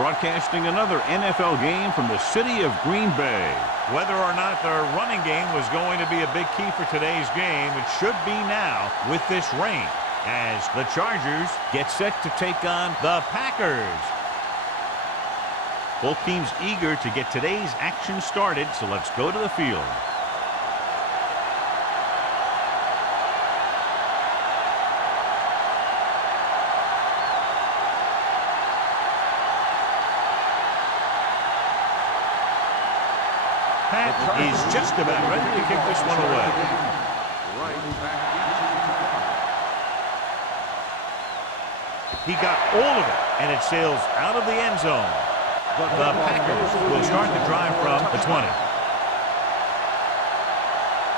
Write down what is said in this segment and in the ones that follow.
broadcasting another NFL game from the city of Green Bay. Whether or not their running game was going to be a big key for today's game, it should be now with this rain, as the Chargers Get set to take on the Packers. both teams eager to get today's action started, so let's go to the field. Pat is just about ready to kick this one away. He got all of it, and it sails out of the end zone. The Packers will start the drive from the 20.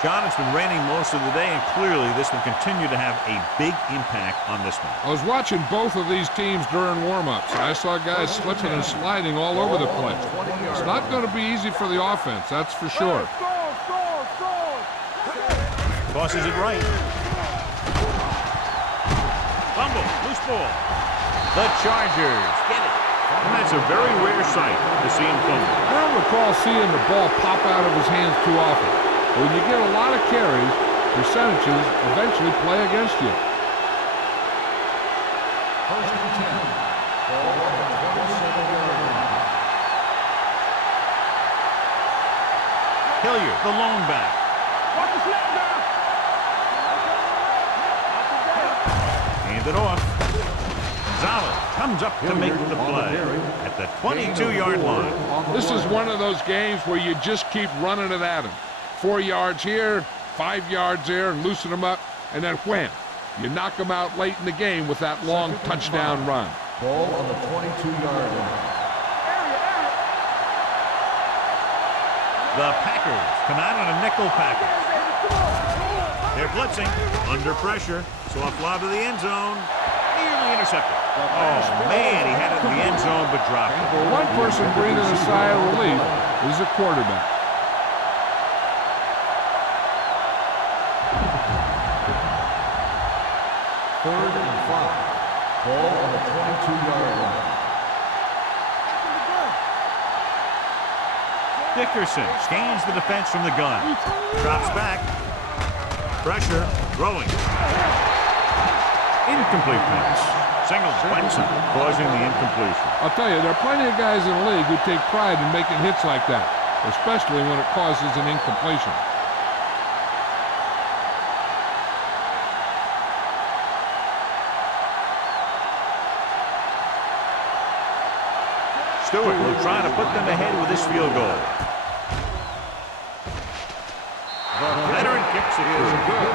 John, it's been raining most of the day, and clearly this will continue to have a big impact on this one. I was watching both of these teams during warm-ups, and I saw guys slipping and sliding all over the place. It's not going to be easy for the offense, that's for sure. Tosses it right. Fumble, loose ball. The Chargers get it. And that's a very rare sight to see him fumble. I don't recall seeing the ball pop out of his hands too often. When you get a lot of carries, percentages eventually play against you. First and 10. Ball on the 27-yard line. Hilliard, the lone back. Hand it off. Zala comes up to make the play at the 22-yard line. This is one of those games where you just keep running it at him. 4 yards here, 5 yards there, and loosen them up, and then wham. You knock them out late in the game with that long touchdown run. Ball on the 22-yard line. The Packers come out on a nickel package. They're blitzing, under pressure, so a fly to the end zone. Nearly intercepted. Oh, man, he had it in the end zone, but dropped it. Well, one person breathing a sigh of relief is a quarterback. Third and 5. Ball on the 22-yard line. Dickerson scans the defense from the gun. Drops back. Pressure. Throwing. Incomplete pass. Single Benson causing the incompletion. I'll tell you, there are plenty of guys in the league who take pride in making hits like that, especially when it causes an incompletion. Stewart will try to put them ahead with this field goal. The veteran kicks it is good.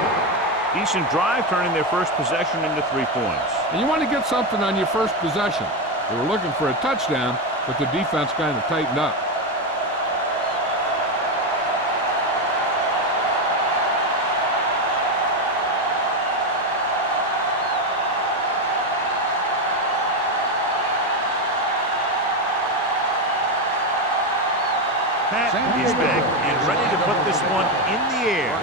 Decent drive, turning their first possession into 3 points. And you want to get something on your first possession. They were looking for a touchdown, but the defense kind of tightened up. Pat is back and ready to put this one in the air.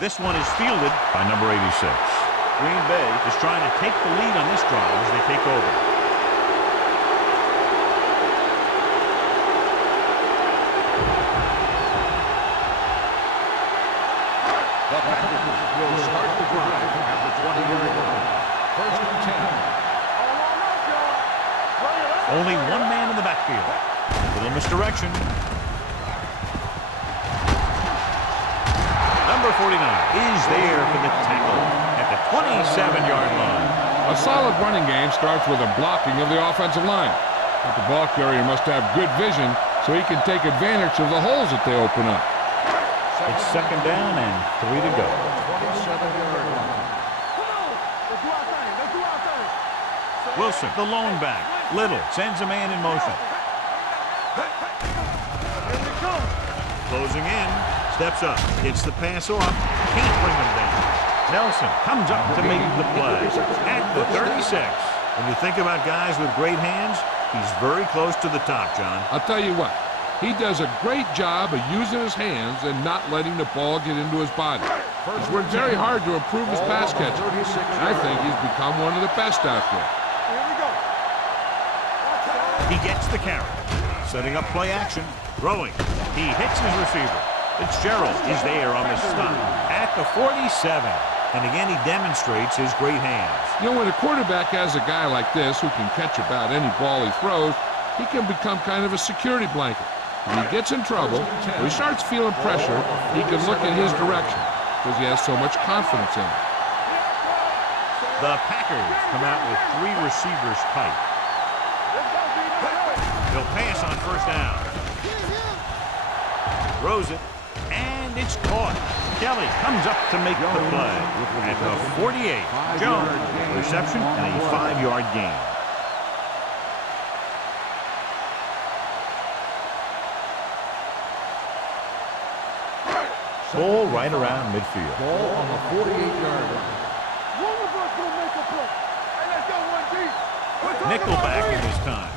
This one is fielded By number 86. Green Bay is trying to take the lead on this drive as they take over. The Packers will start the drive at the 20-yard line. First and 10. Only one man in the backfield. Little misdirection. Number 49 is there for the tackle at the 27-yard line. A solid running game starts with a blocking of the offensive line. But the ball carrier must have good vision so he can take advantage of the holes that they open up. It's second down and 3 to go. 27-yard line. Wilson, the lone back. Little sends a man in motion. Closing in. Steps up. Gets the pass off. Can't bring him down. Nelson comes up to make the play at the 36. When you think about guys with great hands, he's very close to the top, John. I'll tell you what, he does a great job of using his hands and not letting the ball get into his body. He's worked very hard to improve his pass catching. And I think he's become one of the best out there. He gets the carry. Setting up play action. Throwing. He hits his receiver. Fitzgerald is there on the stop at the 47. And again, he demonstrates his great hands. You know, when a quarterback has a guy like this who can catch about any ball he throws, he can become kind of a security blanket. When he gets in trouble, or he starts feeling pressure, he can look in his direction because he has so much confidence in it. The Packers come out with 3 receivers tight. He'll pass on first down. Throws it, and it's caught. Kelly comes up to make the play. At the 48, Jones, reception and a 5-yard gain. Ball right around midfield. Ball on the 48-yard line. Nickelback in his time.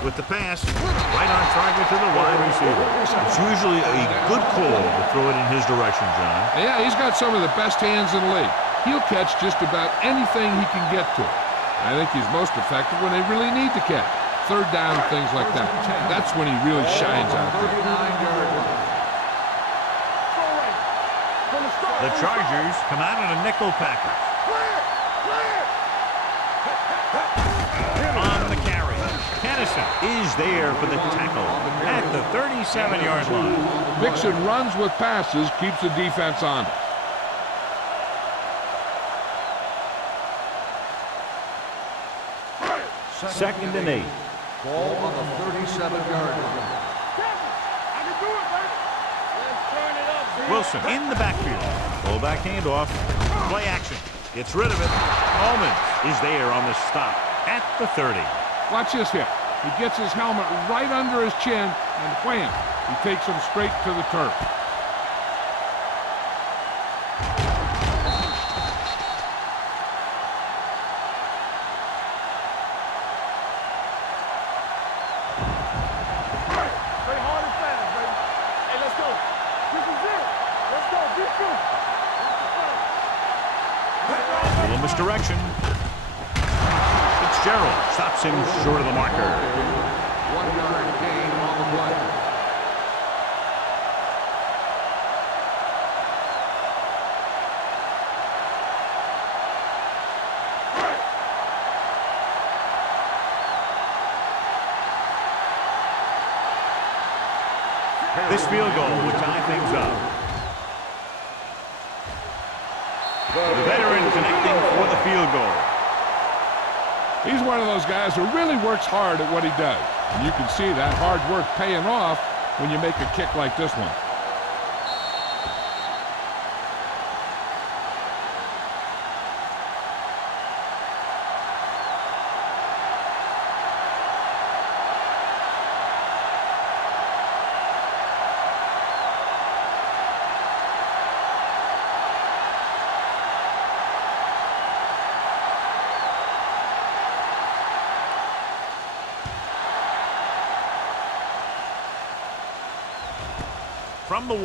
With the pass, right on target to the wide receiver. It's usually a good call to throw it in his direction, John. Yeah, he's got some of the best hands in the league. He'll catch just about anything he can get to. I think he's most effective when they really need to catch. Third down, things like that. That's when he really shines out there. The Chargers come out in a nickel package. On the carry, Kennison is there for the tackle at the 37-yard line. Mixing runs with passes keeps the defense on it. Second and 8. Ball on the 37-yard line. Wilson in the backfield. Fullback handoff. Play action. Gets rid of it. Ullman is there on the stop at the 30. Watch this hit. He gets his helmet right under his chin, and wham, he takes him straight to the turf. Little misdirection. Fitzgerald stops him short of the marker. 1-yard gain on the play. This field goal would tie things up. The veteran connecting for the field goal. He's one of those guys who really works hard at what he does. And you can see that hard work paying off when you make a kick like this one. From the 1.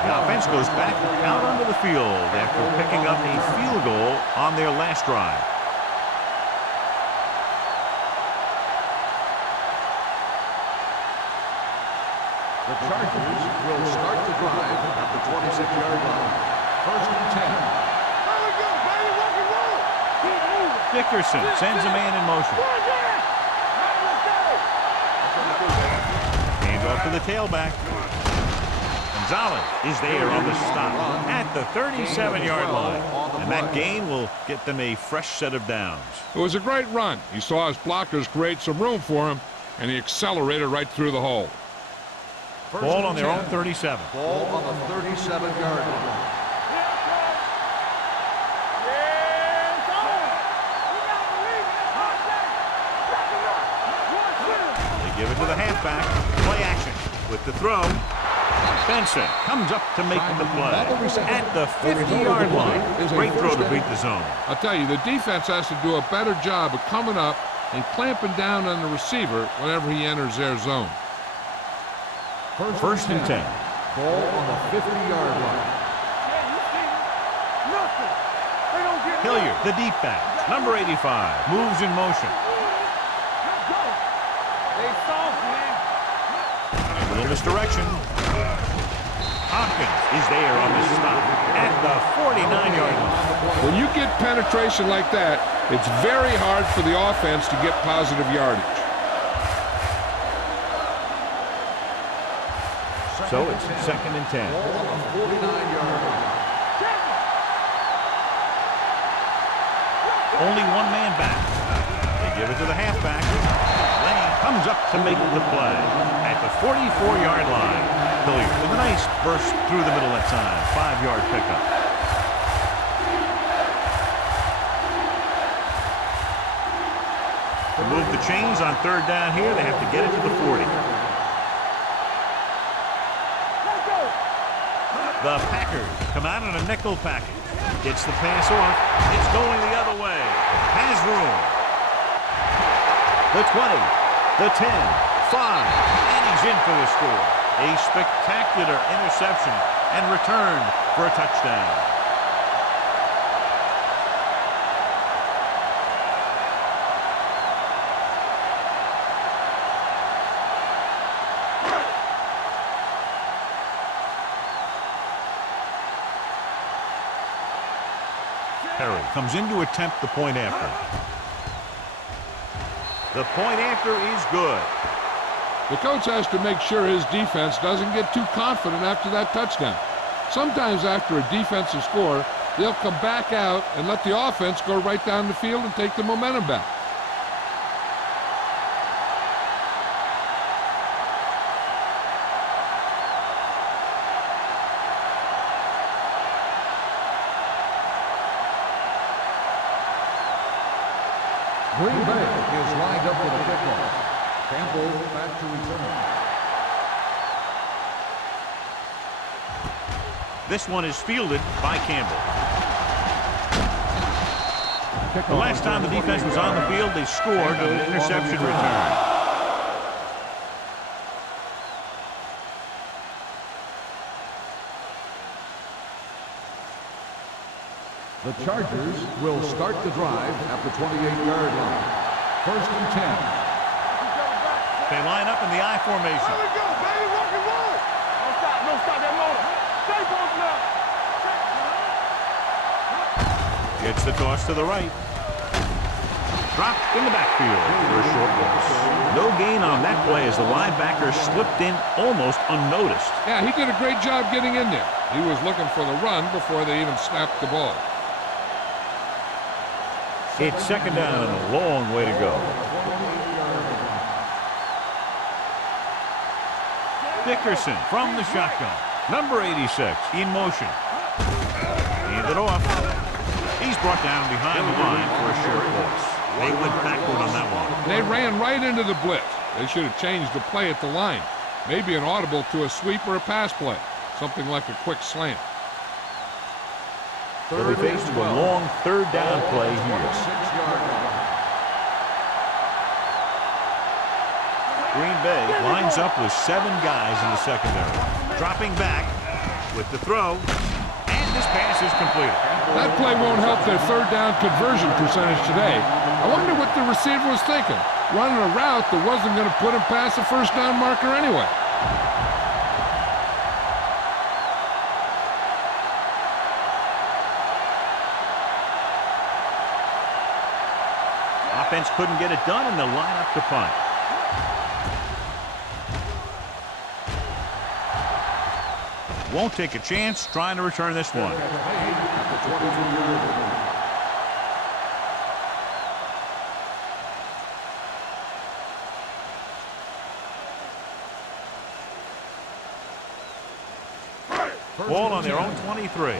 The offense goes back out onto the field after picking up a field goal on their last drive. The Chargers will start the drive at the 26-yard line. First and 10. Dickerson sends a man in motion. Hands off to the tailback. Gonzalez is there on the stop at the 37-yard line. And that gain will get them a fresh set of downs. It was a great run. He saw his blockers create some room for him, and he accelerated right through the hole. Ball on their own 37. Ball on the 37-yard line. They give it to the halfback. Play action with the throw. Benson comes up to make the play at the 50-yard line. Great throw to beat the zone. I'll tell you, the defense has to do a better job of coming up and clamping down on the receiver whenever he enters their zone. First and 10. Ball on the 50-yard line. Hilliard, the deep back, number 85, moves in motion. A little misdirection. Hopkins is there on the stop at the 49-yard line. When you get penetration like that, it's very hard for the offense to get positive yardage. So it's second and 10. Ball on the 49-yard line. Only one man back. They give it to the halfback. Lane comes up to make the play at the 44-yard line. Hilliard with a nice burst through the middle that time. 5-yard pickup. To move the chains on third down here, they have to get it to the 40. The Packers come out in a nickel package. Gets the pass off. It's going the other way. Has room. The 20, the 10, 5, and he's in for the score. A spectacular interception and return for a touchdown. Perry comes in to attempt the point after. The point after is good. The coach has to make sure his defense doesn't get too confident after that touchdown. Sometimes after a defensive score, they'll come back out and let the offense go right down the field and take the momentum back. Green Bay is lined up for the kickoff. Campbell back to return. This one is fielded by Campbell. The last time the defense was on the field, they scored on an interception return. The Chargers will start the drive at the 28-yard line. First and 10. They line up in the I formation. There we go, baby. Rock and roll. Don't stop that motor. Stay focused now. Gets the toss to the right. Dropped in the backfield for a short loss. No gain on that play as the linebacker slipped in almost unnoticed. Yeah, he did a great job getting in there. He was looking for the run before they even snapped the ball. It's second down and a long way to go. Dickerson from the shotgun. Number 86 in motion. Handed off. He's brought down behind the line for a short loss. They went backward on that one. They ran right into the blitz. They should have changed the play at the line. Maybe an audible to a sweep or a pass play. Something like a quick slant. They'll be faced with a long third down play here. Green Bay lines up with 7 guys in the secondary. Dropping back with the throw, and this pass is completed. That play won't help their third down conversion percentage today. I wonder what the receiver was thinking. Running a route that wasn't going to put him past the first down marker anyway. Offense couldn't get it done, and they'll line up to punt. Won't take a chance trying to return this one. Ball on their own 23.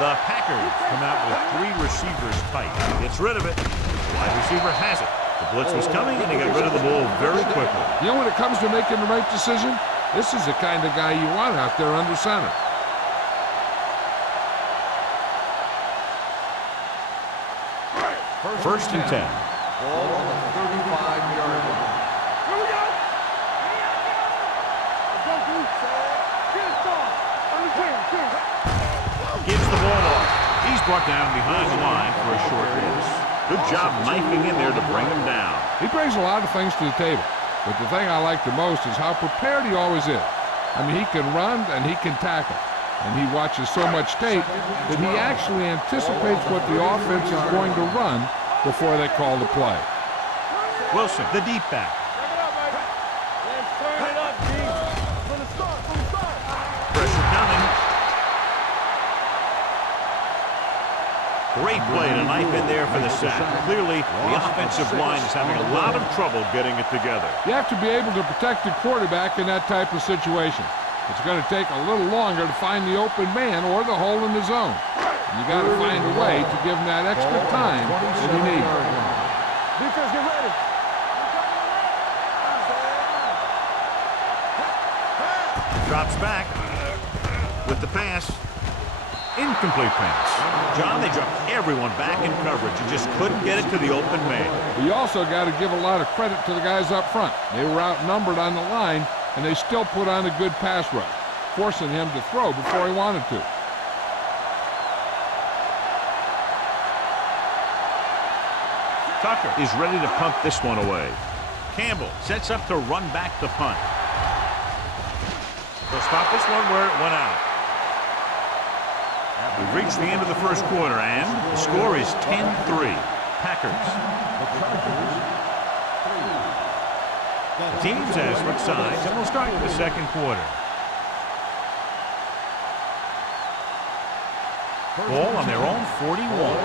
The Packers come out with 3 receivers tight. Gets rid of it. Wide receiver has it. The blitz was coming, and they got rid of the ball very quickly. You know, when it comes to making the right decision, this is the kind of guy you want out there under center. First and 10. Ball on the 35-yard line. Here we go. Go, dude. Get it started. On the 10. Gives the ball off. He's brought down behind the line for a short loss. Good job knifing in there to bring him down. He brings a lot of things to the table, but the thing I like the most is how prepared he always is. I mean, he can run and he can tackle, and he watches so much tape that he actually anticipates what the offense is going to run before they call the play. Wilson, the deep back. Let's turn it up, G. From the start. Pressure coming. Great play to knife in there for the sack. Clearly, the offensive line is having a lot of trouble getting it together. You have to be able to protect the quarterback in that type of situation. It's going to take a little longer to find the open man or the hole in the zone. And you got to find a way to give him that extra time that he needs. Defense, get ready. Drops back with the pass. Incomplete pass. John, they dropped everyone back in coverage. You just couldn't get it to the open man. You also got to give a lot of credit to the guys up front. They were outnumbered on the line, and they still put on a good pass rush, forcing him to throw before he wanted to. Tucker is ready to punt this one away. Campbell sets up to run back the punt. They'll stop this one where it went out. We've reached the end of the first quarter, and the score is 10-3. Packers. The teams have switched sides, and we'll start the second quarter. Ball on their own 41.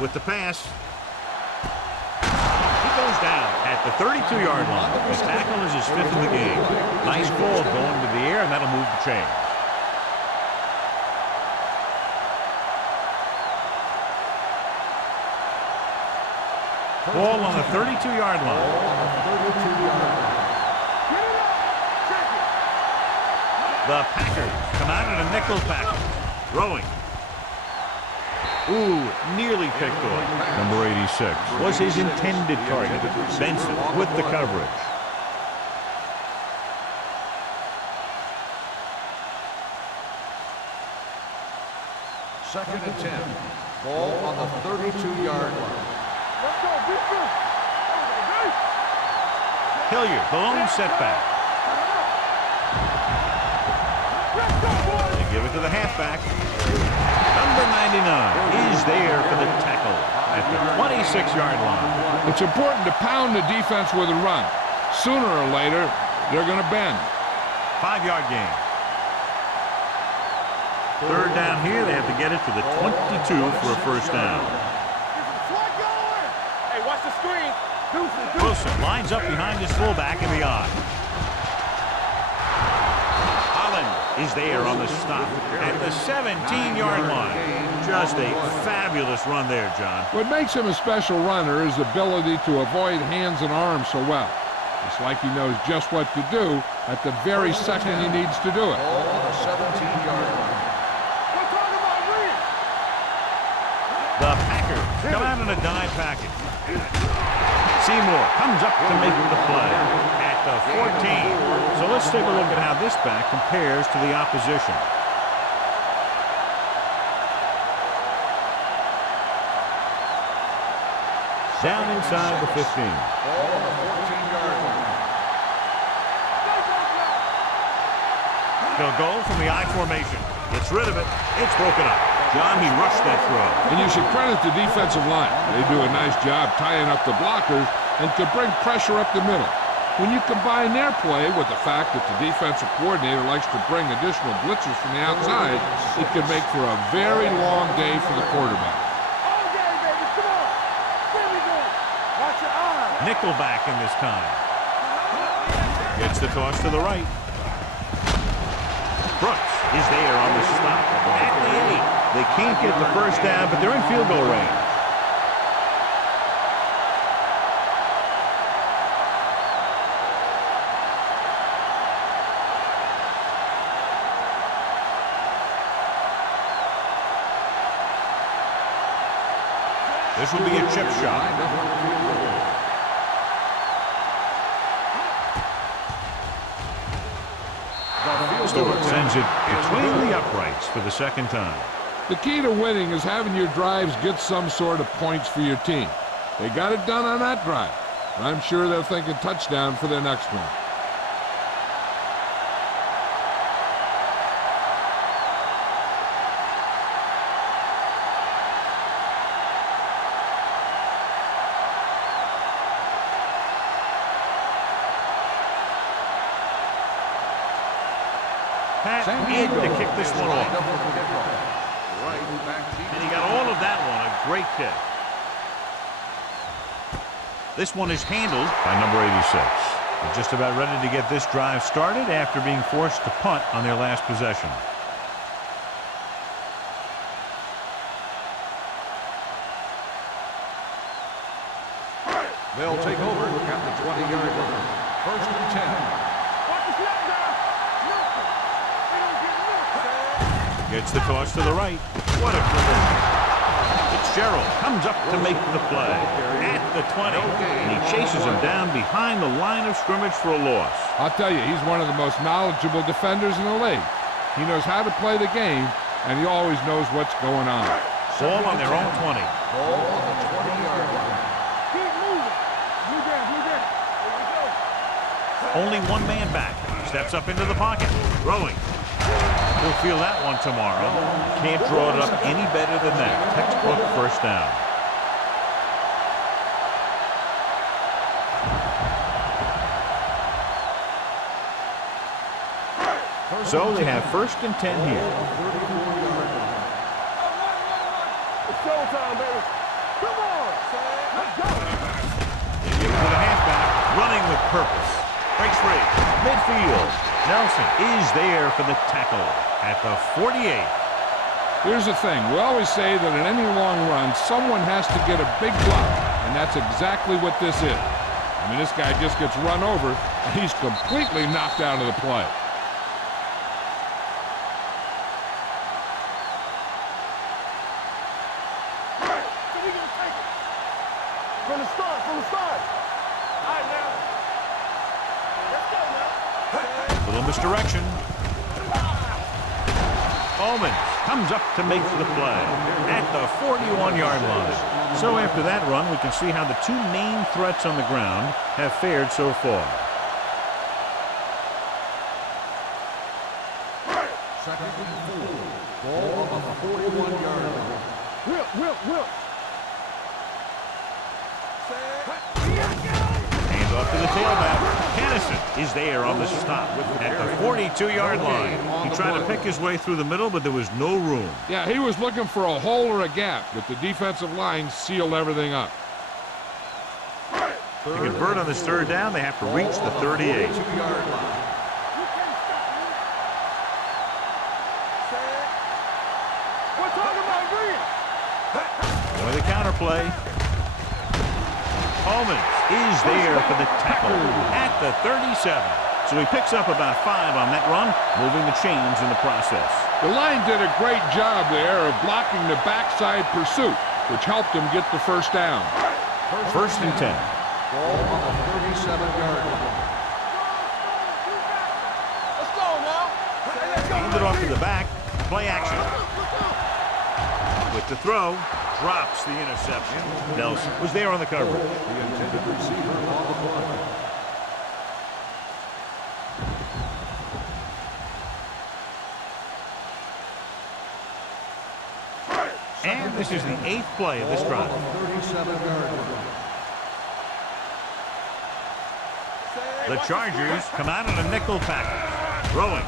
With the pass. He goes down at the 32-yard line. The tackle is his fifth in the game. Nice ball going to the air, and that'll move the chain. Ball on the 32-yard line. The Packers come out in a nickel package. Throwing. Ooh, nearly picked off. Number 86 was his intended target. Benson with the coverage. Second and 10. Ball on the 32-yard line. Let's go, defense. Hilliard, the lone setback. Let's go, boys. They give it to the halfback. Number 99 is there for the tackle at the 26-yard line. It's important to pound the defense with a run. Sooner or later, they're going to bend. 5-yard gain. Third down here, they have to get it to the 22 for a first down. Hey, watch the screen. Wilson lines up behind his fullback in the eye. Holland is there on the stop at the 17-yard line. Just a fabulous run there, John. What makes him a special runner is the ability to avoid hands and arms so well. It's like he knows just what to do at the very second he needs to do it. Ball on the 17-yard line. The Packers come out in a dime package. Seymour comes up to make the play at the 14. So let's take a look at how this back compares to the opposition. Down inside the 15. Ball on the 14-yard line. They'll go from the I formation. Gets rid of it. It's broken up. John, he rushed that throw. And you should credit the defensive line. They do a nice job tying up the blockers and can bring pressure up the middle. When you combine their play with the fact that the defensive coordinator likes to bring additional blitzers from the outside, it can make for a very long day for the quarterback. All day, baby. Come on. Where we going? Watch your eyes. Nickelback in this time. Gets the toss to the right. Brooks is there on the stop at the 8. They can't get the first down, but they're in field goal range. This will be a chip shot. Stewart sends it between the uprights for the second time. The key to winning is having your drives get some sort of points for your team. They got it done on that drive. I'm sure they're thinking touchdown for their next one. Pat in to kick this one off. And he got all of that one. A great kick. This one is handled by number 86. They're just about ready to get this drive started after being forced to punt on their last possession. They'll take over at the 20-yard line. First and 10. Watch the slap now. Gets the toss to the right. What a play. Fitzgerald comes up to make the play at the 20. And he chases him down behind the line of scrimmage for a loss. I'll tell you, he's one of the most knowledgeable defenders in the league. He knows how to play the game, and he always knows what's going on. Ball on their own 20. Ball on the 20-yard line. Keep moving. Blue down, blue down. Here we go. Only one man back. Steps up into the pocket. Throwing. We'll feel that one tomorrow. Can't draw it up any better than that. Textbook first down. So they have first and 10 here. It's showtime, baby. Come on. Let's go. They give it to the halfback. Running with purpose. Breaks free. Midfield. Nelson is there for the tackle at the 48. Here's the thing. We always say that in any long run, someone has to get a big block, and that's exactly what this is. I mean, this guy just gets run over, and he's completely knocked out of the play. So we gonna take it. From the start, from the start. All right, now. Let's go now. Little misdirection. Bowman comes up to make the play at the 41-yard line. So after that run, we can see how the two main threats on the ground have fared so far. Second and 4. Ball on the 41-yard line. Whip. Hands off to the tailback. Kennison is there on the stop at the 42-yard line. He tried to pick his way through the middle, but there was no room. Yeah, he was looking for a hole or a gap, but the defensive line sealed everything up. To convert on this third down, they have to reach the 38. 2-yard line. We're talking about green. With a counter play. Holman is there for the tackle at the 37. So he picks up about 5 on that run, moving the chains in the process. The line did a great job there of blocking the backside pursuit, which helped him get the first down. First and 10. Ball on the 37-yard line. Let's go now. Let's go. Handed off to the back. Play action. With the throw, drops the interception. Nelson was there on the coverage. The intended receiver on the play. And this is the 8th play of this drive. 37-yard line. The Chargers come out in a nickel package. Throwing.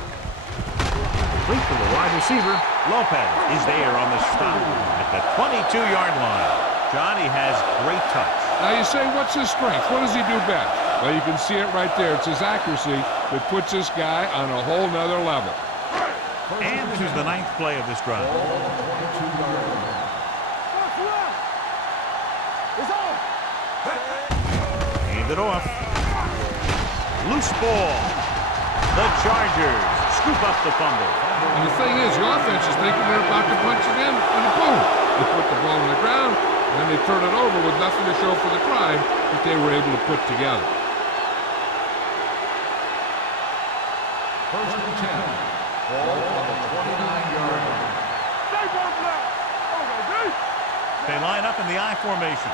Complete to the wide receiver. Lopez is there on the stop at the 22-yard line. Johnny has great touch. Now you say, what's his strength? What does he do best? Well, you can see it right there. It's his accuracy that puts this guy on a whole nother level. And this is the 9th play of this drive. It's on. Handed off. Loose ball. The Chargers scoop up the fumble. And the thing is, the offense is thinking they're about to punch again, and boom! They put the ball on the ground, and they turn it over with nothing to show for the drive that they were able to put together. First and 10. Ball on the 29-yard line. They line up in the I formation.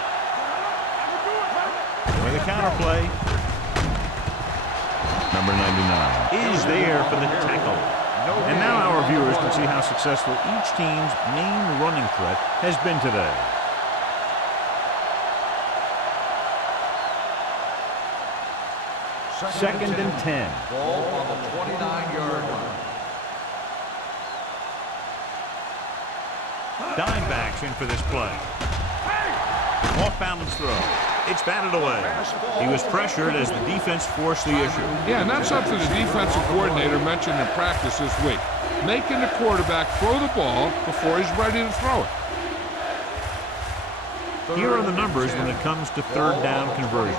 With a counter play. Number 99 is there for the tackle. And now our viewers can see how successful each team's main running threat has been today. Second and 10. Ball on the 29-yard line. Dime backs in for this play. Off balance throw. It's batted away. He was pressured as the defense forced the issue. Yeah, and that's something the defensive coordinator mentioned in practice this week. Making the quarterback throw the ball before he's ready to throw it. Here are the numbers when it comes to third down conversions.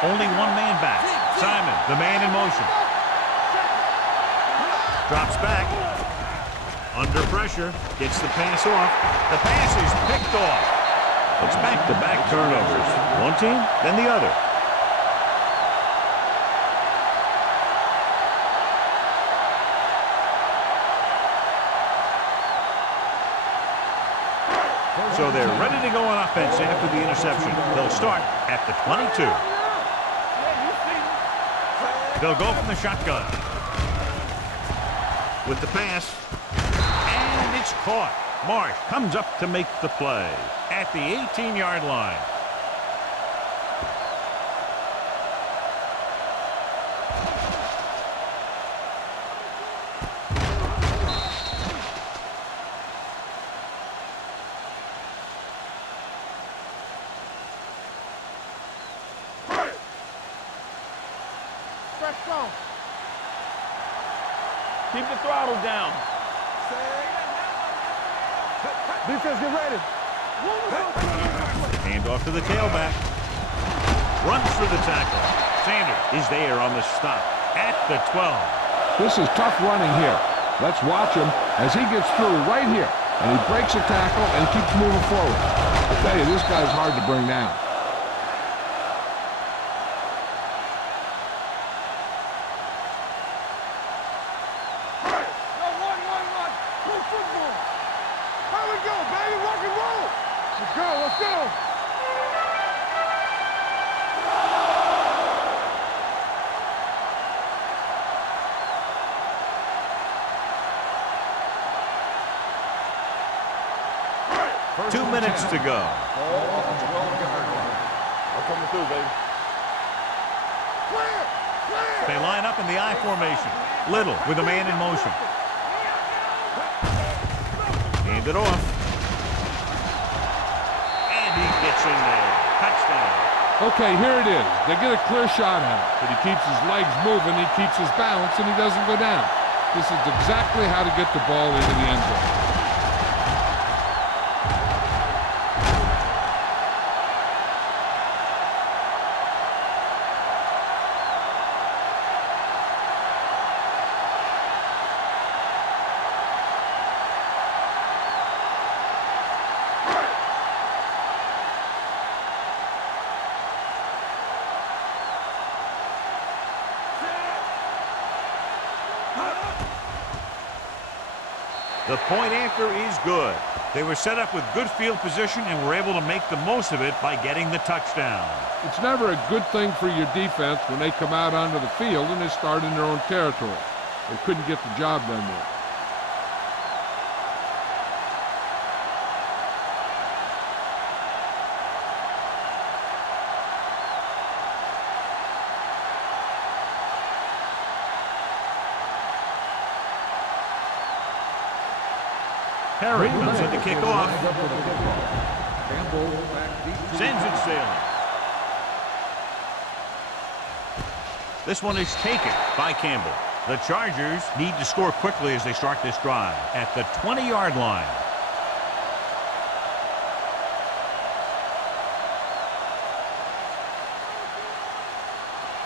Only one man back. Simon, the man in motion. Drops back. Under pressure. Gets the pass off. The pass is picked off. It's back-to-back turnovers. One team, then the other. So they're ready to go on offense after the interception. They'll start at the 22. They'll go from the shotgun. With the pass. And it's caught. Marsh comes up to make the play at the 18-yard line. Keep the throttle down. Defense, get ready. Hand off to the tailback. Runs through the tackle. Sanders is there on the stop at the 12. This is tough running here. Let's watch him as he gets through right here. And he breaks a tackle and keeps moving forward. I tell you, this guy's hard to bring down. Let's go. First 2 and minutes 10. to go. Ball on the 12-yard line. I'm coming through, baby. Clear! Clear! They line up in the I formation. Little with a man in motion. Hand it off. And he gets in there. Touchdown. Okay, here it is. They get a clear shot at him, but he keeps his legs moving, he keeps his balance, and he doesn't go down. This is exactly how to get the ball into the end zone. The point after is good. They were set up with good field position and were able to make the most of it by getting the touchdown. It's never a good thing for your defense when they come out onto the field and they start in their own territory. They couldn't get the job done there. Perry comes in to kick off. Campbell back deep. Sends it sailing. This one is taken by Campbell. The Chargers need to score quickly as they start this drive at the 20-yard line.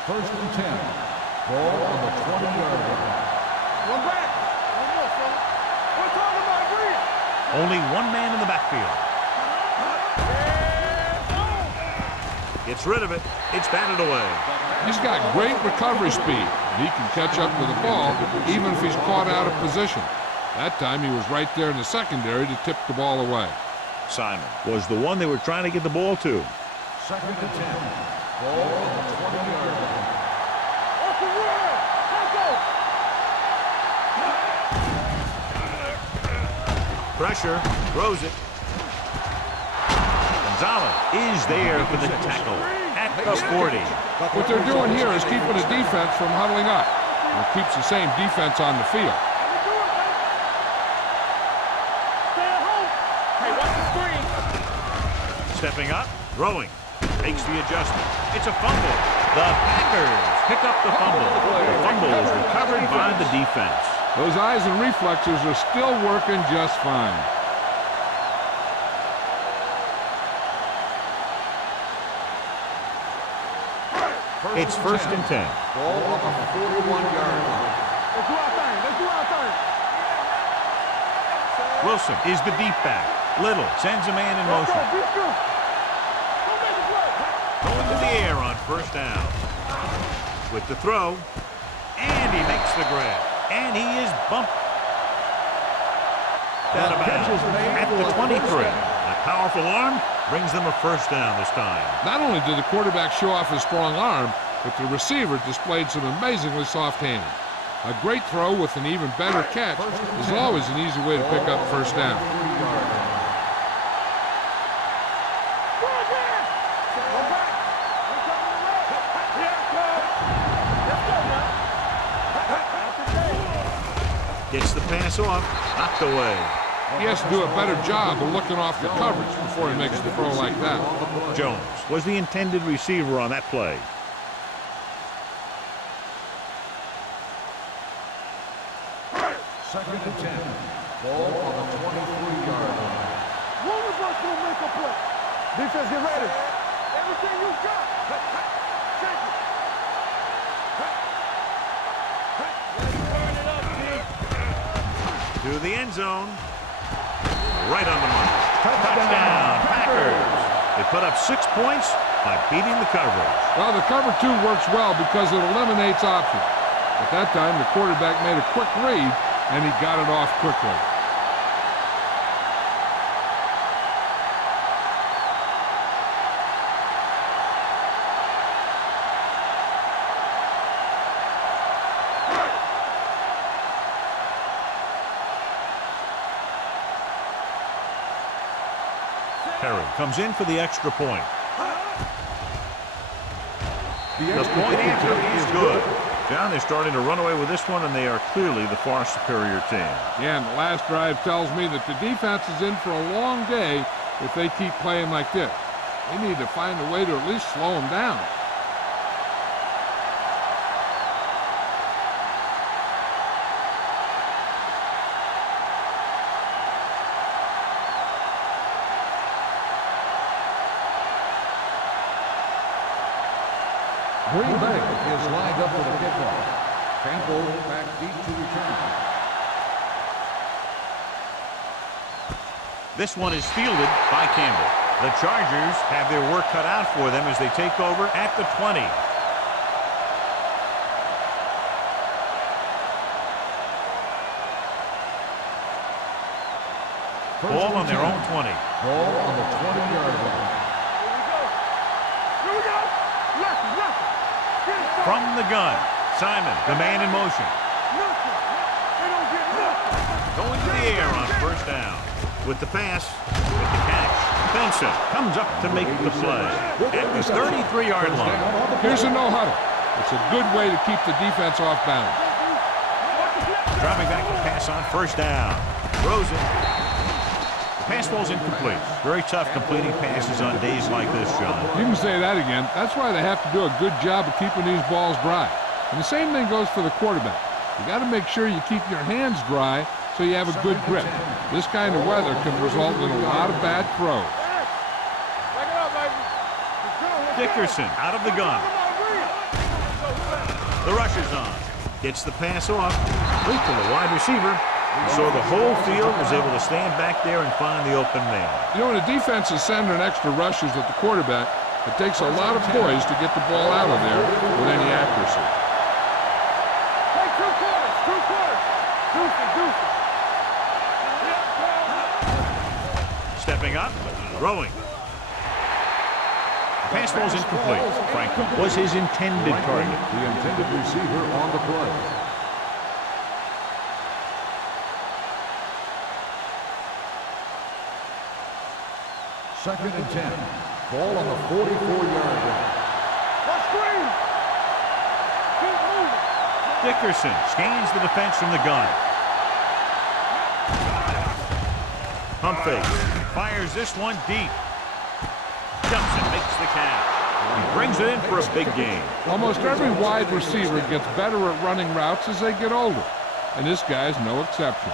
First and 10. Ball on the 20-yard line. One back. One more, fella. We're talking about read. Only one man in the backfield. Gets rid of it. It's batted away. He's got great recovery speed. He can catch up to the ball even if he's caught out of position. That time he was right there in the secondary to tip the ball away. Simon was the one they were trying to get the ball to. 2nd and 10. Ball on the 20-yard line. Pressure, throws it. Gonzalez is there for the tackle at the 40. What they're doing here is keeping the defense from huddling up. And it keeps the same defense on the field. Stepping up, throwing, makes the adjustment. It's a fumble. The Packers pick up the fumble. The fumble is recovered by the defense. Those eyes and reflexes are still working just fine. It's 1st and 10. Ball on the 41-yard line. Let's do our thing. Let's do our thing. Wilson is the deep back. Little sends a man in motion. Going to the air on 1st down. With the throw. And he makes the grab. And he is bumped out of bounds at the 23. A powerful arm brings them a 1st down this time. Not only did the quarterback show off his strong arm, but the receiver displayed some amazingly soft handling. A great throw with an even better catch is always an easy way to pick up 1st down. Gets the pass off, knocked away. He has to do a better job of looking off the coverage before he makes the throw like that. Jones was the intended receiver on that play. Second and 10. Ball on the 23-yard line. One of us will make a play. Defense, get ready. Everything you got. Check it. Turn it up, D. To the end zone. Right on the money. Touchdown, Packers. They put up 6 points by beating the coverage. Well, the cover 2 works well because it eliminates options. At that time, the quarterback made a quick read, and he got it off quickly. Perry comes in for the extra point. The point answer is good. John, they're starting to run away with this one, and they are clearly the far superior team. Yeah, and the last drive tells me that the defense is in for a long day if they keep playing like this. They need to find a way to at least slow them down. Green Bay is lined up for the kickoff. Campbell back deep to return. This one is fielded by Campbell. The Chargers have their work cut out for them as they take over at the 20. Ball on their own 20. Ball on the 20-yard line. Here we go. Left. Get it. From the gun, Simon, the man in motion. Nothing. They don't get nothing. Going to the air on 1st down. With the pass, with the catch. Benson comes up to make the play at the 33-yard line. Here's a no-huddle. It's a good way to keep the defense off balance. Dropping back to pass on 1st down. Throws it. The pass ball's incomplete. Very tough completing passes on days like this, John. You can say that again. That's why they have to do a good job of keeping these balls dry. And the same thing goes for the quarterback. You got to make sure you keep your hands dry so you have a good grip. This kind of weather can result in a lot of bad throws. Back it up, baby. Dickerson out of the gun. The rush is on. Gets the pass off. Complete to the wide receiver. So the whole field was able to stand back there and find the open man. You know, when a defense is sending extra rushes at the quarterback, it takes a lot of poise to get the ball out of there with any accuracy. Take 2 quarters, 2 quarters. Deuce it. Stepping up, throwing. Pass ball's incomplete. Franklin was his intended target. The intended receiver on the play. Second and 10. Ball on the 44-yard line. Let's screen. Keep moving. Dickerson scans the defense from the gun. Pump fake. Fires this one deep. Johnson makes the catch. He brings it in for a big game. Almost every wide receiver gets better at running routes as they get older, and this guy's no exception.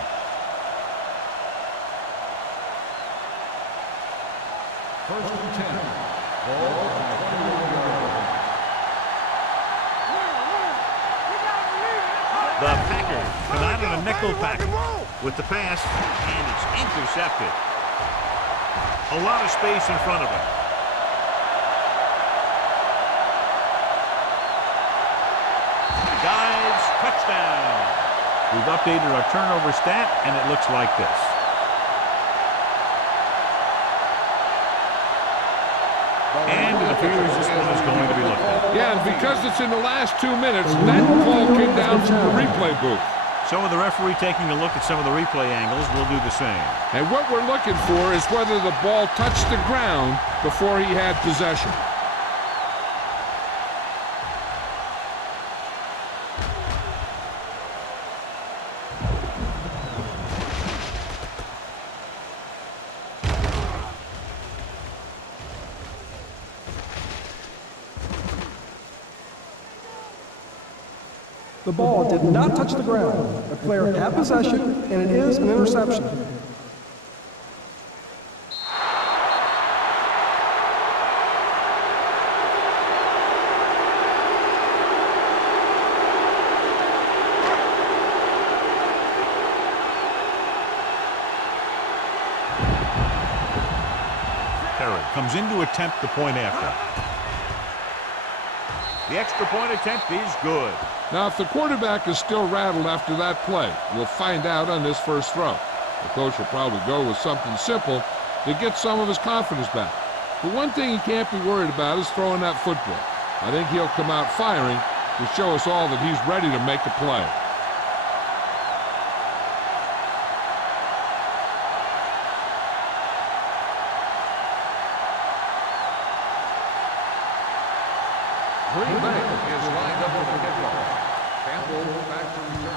First and 10. Ball on the 21-yard line. The Packers come out in a nickel package with the pass, and it's intercepted. A lot of space in front of him. Dives, touchdown. We've updated our turnover stat, and it looks like this. And it appears this one is going to be looked at. Yeah, and because it's in the last 2 minutes, that call came down from the replay booth. So with the referee taking a look at some of the replay angles, we'll do the same. And what we're looking for is whether the ball touched the ground before he had possession. The ball did not touch the ground. The player had possession, and it is an interception. Perry comes in to attempt the point after. The extra point attempt is good. Now, if the quarterback is still rattled after that play, we'll find out on this first throw. The coach will probably go with something simple to get some of his confidence back. But one thing he can't be worried about is throwing that football. I think he'll come out firing to show us all that he's ready to make a play. Green Bay is lined up with the kickoff. Campbell back to return.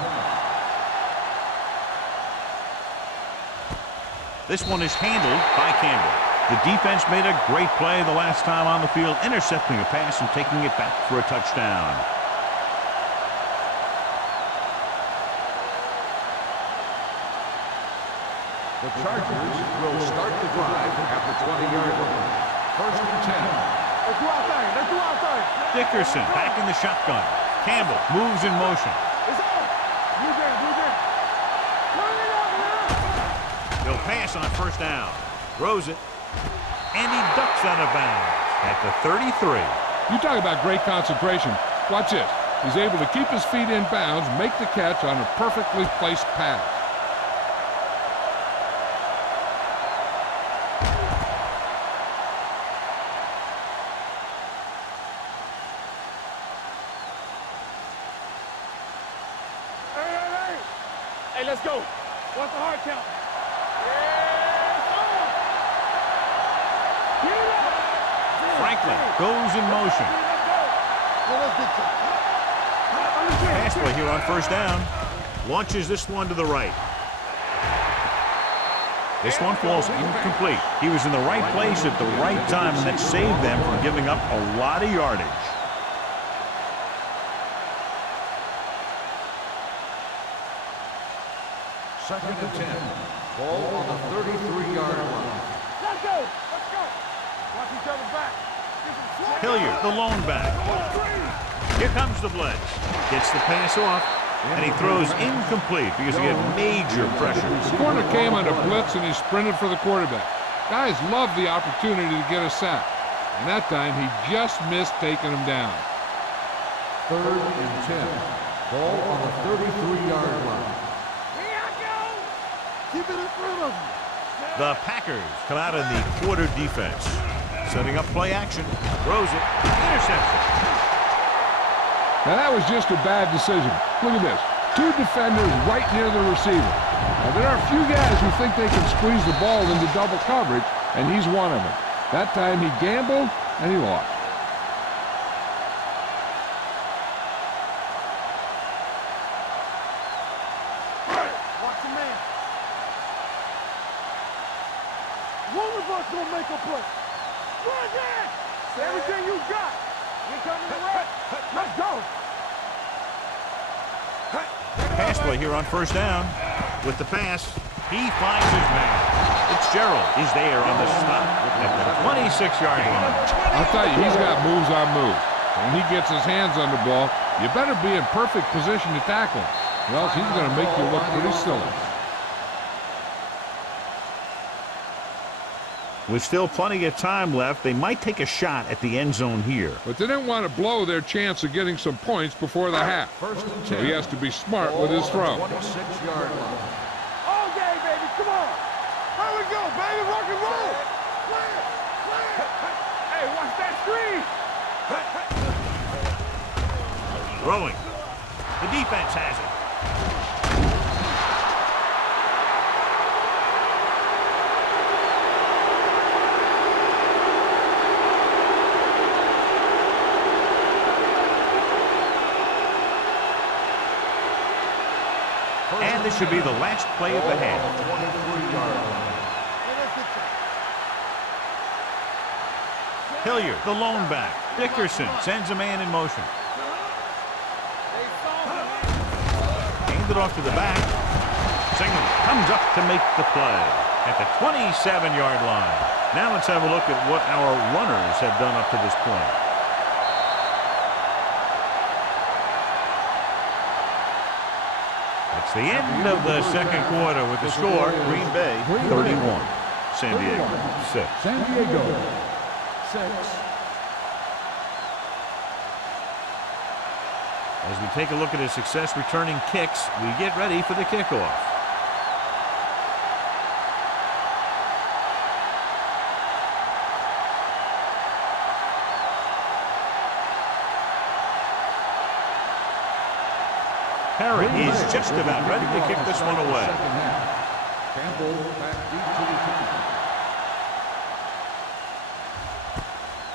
This one is handled by Campbell. The defense made a great play the last time on the field, intercepting a pass and taking it back for a touchdown. The Chargers will start the drive at the 20-yard line. First and 10. Let's do our thing. Let's do our thing. Dickerson back in the shotgun. Campbell moves in motion. It's on. Move in, move in. Turn it up, man. They'll pass on first down. Throws it. And he ducks out of bounds at the 33. You talk about great concentration. Watch this. He's able to keep his feet in bounds, make the catch on a perfectly placed pass. Hey, let's go. What's the hard count? Franklin goes in motion. Pass play here on first down. Launches this one to the right. This one falls incomplete. He was in the right place at the right time, and that saved them from giving up a lot of yardage. Second and 10. Ball on the 33-yard line. Let's go. Let's go. Watch each other back. Hilliard, the lone back. Here comes the blitz. Gets the pass off. And he throws incomplete because he had major pressure. The corner came under blitz, and he sprinted for the quarterback. Guys love the opportunity to get a sack. And that time, he just missed taking him down. 3rd and 10. Ball on the 33-yard line. Here I go. Keep it in front of you. The Packers come out in the quarter defense. Setting up play action. Throws it. Interception. Now, that was just a bad decision. Look at this. 2 defenders right near the receiver. Now, there are a few guys who think they can squeeze the ball into double coverage, and he's one of them. That time he gambled, and he lost. Watch the man. One of us gonna make a play. Run that! Everything you got. You coming to right? Let's go. Pass play here on 1st down. With the pass, he finds his man. Fitzgerald is there on the stop at the 26-yard line. I'll tell you, he's got moves on moves. When he gets his hands on the ball, you better be in perfect position to tackle him, or else he's going to make you look pretty silly. With still plenty of time left, they might take a shot at the end zone here. But they didn't want to blow their chance of getting some points before the half. So he has to be smart with his throw. 26-yard line. All day, baby. Come on. Here we go, baby. Rock and roll. Hey, watch that screen. Throwing. The defense has it. And this should be the last play of the half. 23-yard line. Hilliard, the lone back. Dickerson sends a man in motion. Hand it off to the back. Signal comes up to make the play at the 27-yard line. Now let's have a look at what our runners have done up to this point. It's the end of the second quarter with the score, Green Bay 31, San Diego 6. San Diego 6. As we take a look at his success returning kicks, we get ready for the kickoff. Perry is just about ready to kick this one away. Campbell back deep to the kicking.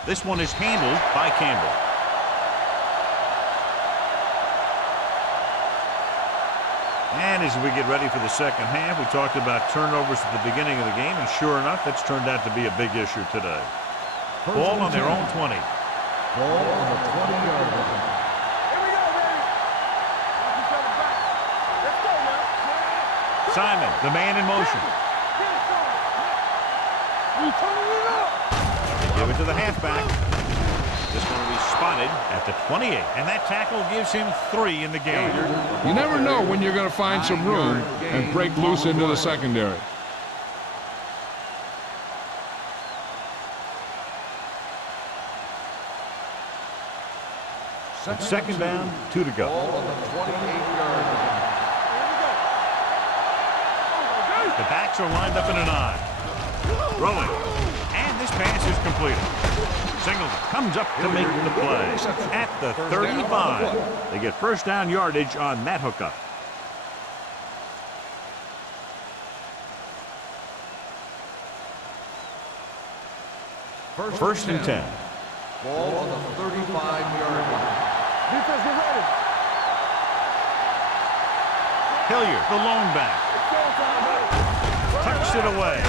This one is handled by Campbell. And as we get ready for the second half, we talked about turnovers at the beginning of the game, and sure enough, that's turned out to be a big issue today. Ball on their own 20. Ball on the 20-yard line. Here we go, baby. Watch each other back. Let's go, man. Simon, the man in motion. Get it going. We turning it up. They give it to the halfback. This one will be spotted at the 28, and that tackle gives him 3 in the game. You never know when you're going to find some room and break loose into the secondary. It's second down, 2 to go. Ball on the 28-yard line. The backs are lined up in an I. Throwing. And this pass is completed. Singleton comes up to make the play at the 35. They get first down yardage on that hookup. First and 10. Ball on the 35-yard line. Defense, get ready. Hilliard, the lone back. Tucks it away.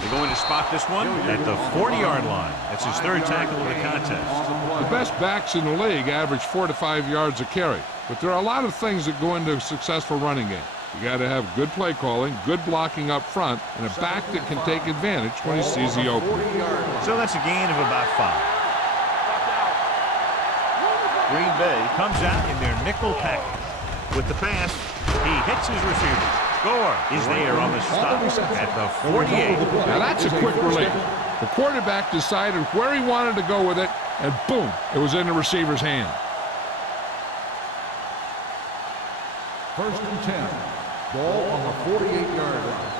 They're going to spot this one at the 40-yard line. That's his third tackle of the contest. The best backs in the league average 4 to 5 yards a carry. But there are a lot of things that go into a successful running game. You got to have good play calling, good blocking up front, and a back that can take advantage when he sees the opening. So that's a gain of about 5. Green Bay comes out in their nickel package. With the pass, he hits his receiver. Score is there on the stop at the 48. Now that's a quick release. The quarterback decided where he wanted to go with it, and boom, it was in the receiver's hand. First and 10. Ball on the 48-yard line.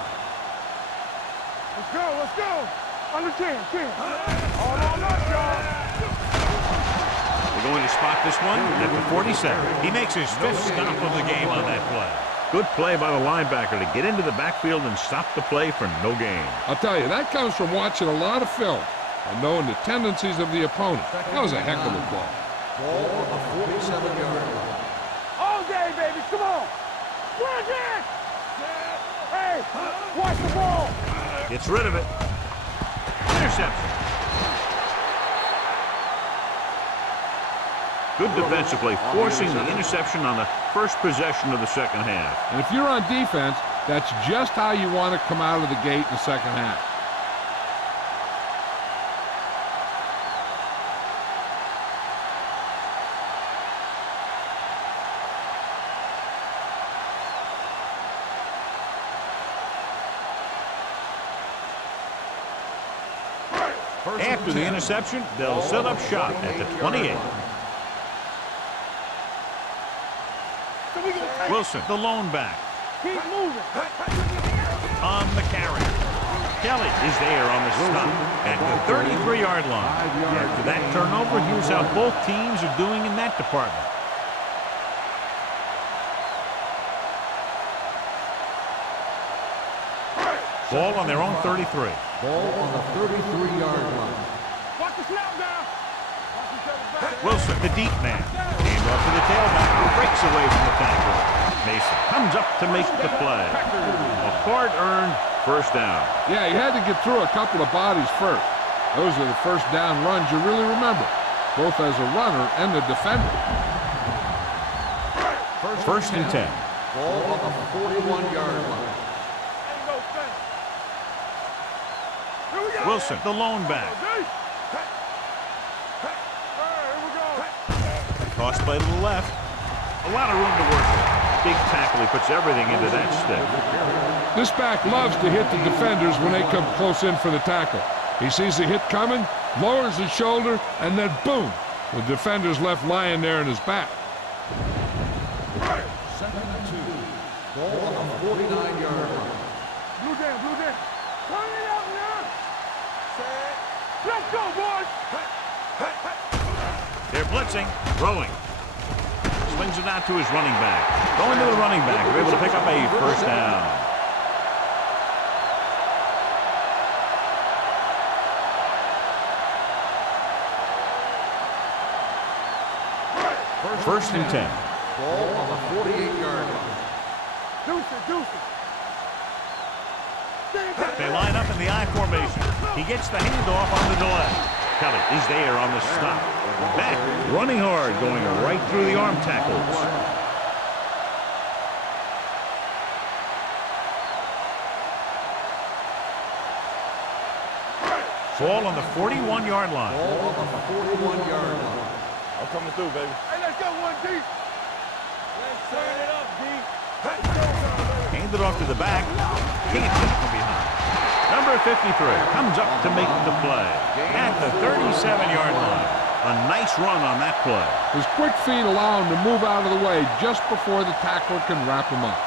Let's go, let's go. Under 10, 10. All on us, y'all. They're going to spot this one at the 47. He makes his fifth stop of the game on that play. Good play by the linebacker to get into the backfield and stop the play for no gain. I'll tell you, that comes from watching a lot of film and knowing the tendencies of the opponent. That was a heck of a play. Ball on the 47-yard line. All day, baby, come on. Work it. Hey, watch the ball. Gets rid of it. Interception. Good defensive play, forcing the interception on the first possession of the second half. And if you're on defense, that's just how you want to come out of the gate in the second half. After the interception, they'll set up shop at the 28. Wilson, the lone back. Keep moving. On the carry. Kelly is there on the stop at the 33-yard line. After that turnover, here's how both teams are doing in that department. Ball on their own 33. Ball on the 33-yard line. Watch the snap down. Watch each other back. Wilson, the deep man. Hand off to the tailback. Breaks away from the tackle. Mason comes up to make the play. A hard-earned first down. Yeah, you had to get through a couple of bodies first. Those are the first down runs you really remember, both as a runner and the defender. First and 10. Ball on the 41-yard line. Wilson, the lone back. Toss play to the left. A lot of room to work with. Big tackle. He puts everything into that stick. This back loves to hit the defenders when they come close in for the tackle. He sees the hit coming, lowers his shoulder, and then boom, the defender's left lying there in his back. Second and 2. Ball on the 49-yard line. Blue down, blue down. Turn it out now. Let's go, boys. They're blitzing, throwing. Swings it out to his running back. Going to the running back. They're able to pick up a first down. First and 10. Ball on the 48-yard line. Deuce it, deuce it. They line up in the I formation. He gets the handoff on the delay. Kelly is there on the stop. Back, running hard, going right through the arm tackles. Ball on the 41-yard line. Ball on the 41-yard line. I'm coming through, baby. Hey, let's go one deep. Let's turn it up, deep. Handed off to the back. Can't hit from behind. Number 53 comes up to make the play at the 37-yard line. A nice run on that play. His quick feet allow him to move out of the way just before the tackler can wrap him up.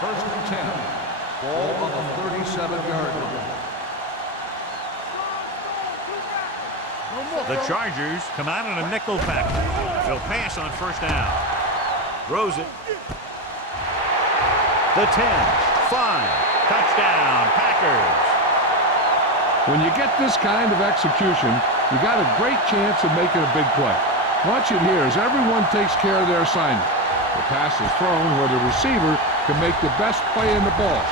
First and 10. Ball on the 37-yard line. The Chargers come out in a nickel package. They'll pass on first down. Throws it. The 10, 5, touchdown, Packers. When you get this kind of execution, you got a great chance of making a big play. Watch it here as everyone takes care of their assignment. The pass is thrown where the receiver can make the best play in the ball,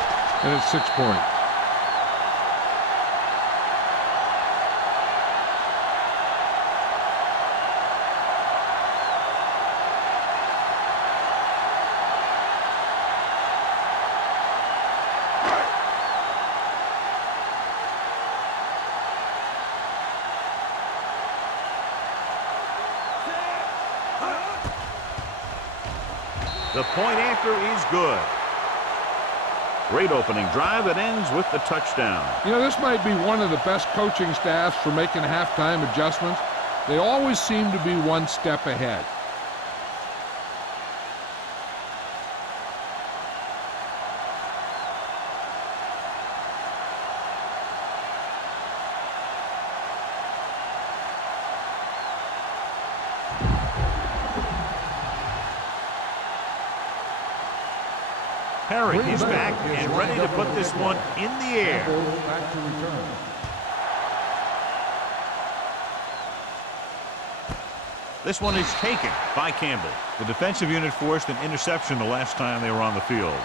and it's 6 points. The point after is good. Great opening drive that ends with the touchdown. You know, this might be one of the best coaching staffs for making halftime adjustments. They always seem to be one step ahead. Perry is back and ready to put this one in the air. Back to return. This one is taken by Campbell. The defensive unit forced an interception the last time they were on the field.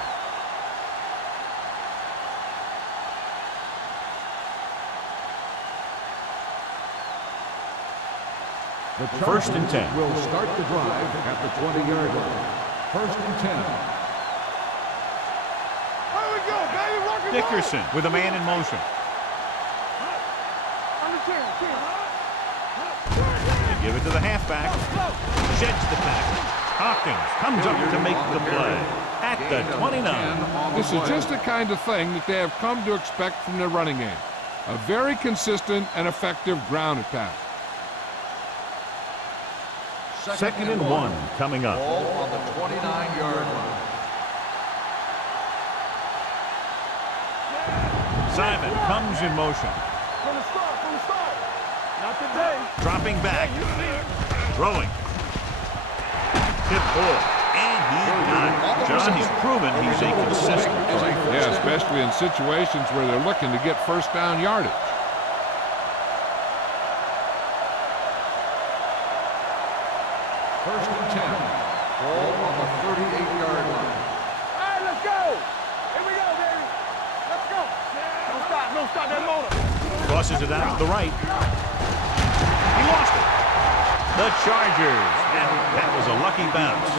The First and 10. Chargers will start the drive at the 20-yard line. First and 10. There we go, baby. Rock and roll. Dickerson with a man in motion. On the 10. They give it to the halfback. Sheds the tackle. Hopkins comes up to make the play at the 29. This is just the kind of thing that they have come to expect from their running game. A very consistent and effective ground attack. Second and 1 coming up. Ball on the 29-yard line. Simon comes in motion. From the start. Not today. Dropping back. Throwing. Tip ball. And he got it. John, he's proven he's a consistent player. Yeah, especially in situations where they're looking to get first down yardage. First and 10. Ball on the 38-yard line. All right, let's go. Here we go, baby. Let's go. Don't stop that motor. Crosses it out to the right. He lost it. The Chargers. And that was a lucky bounce.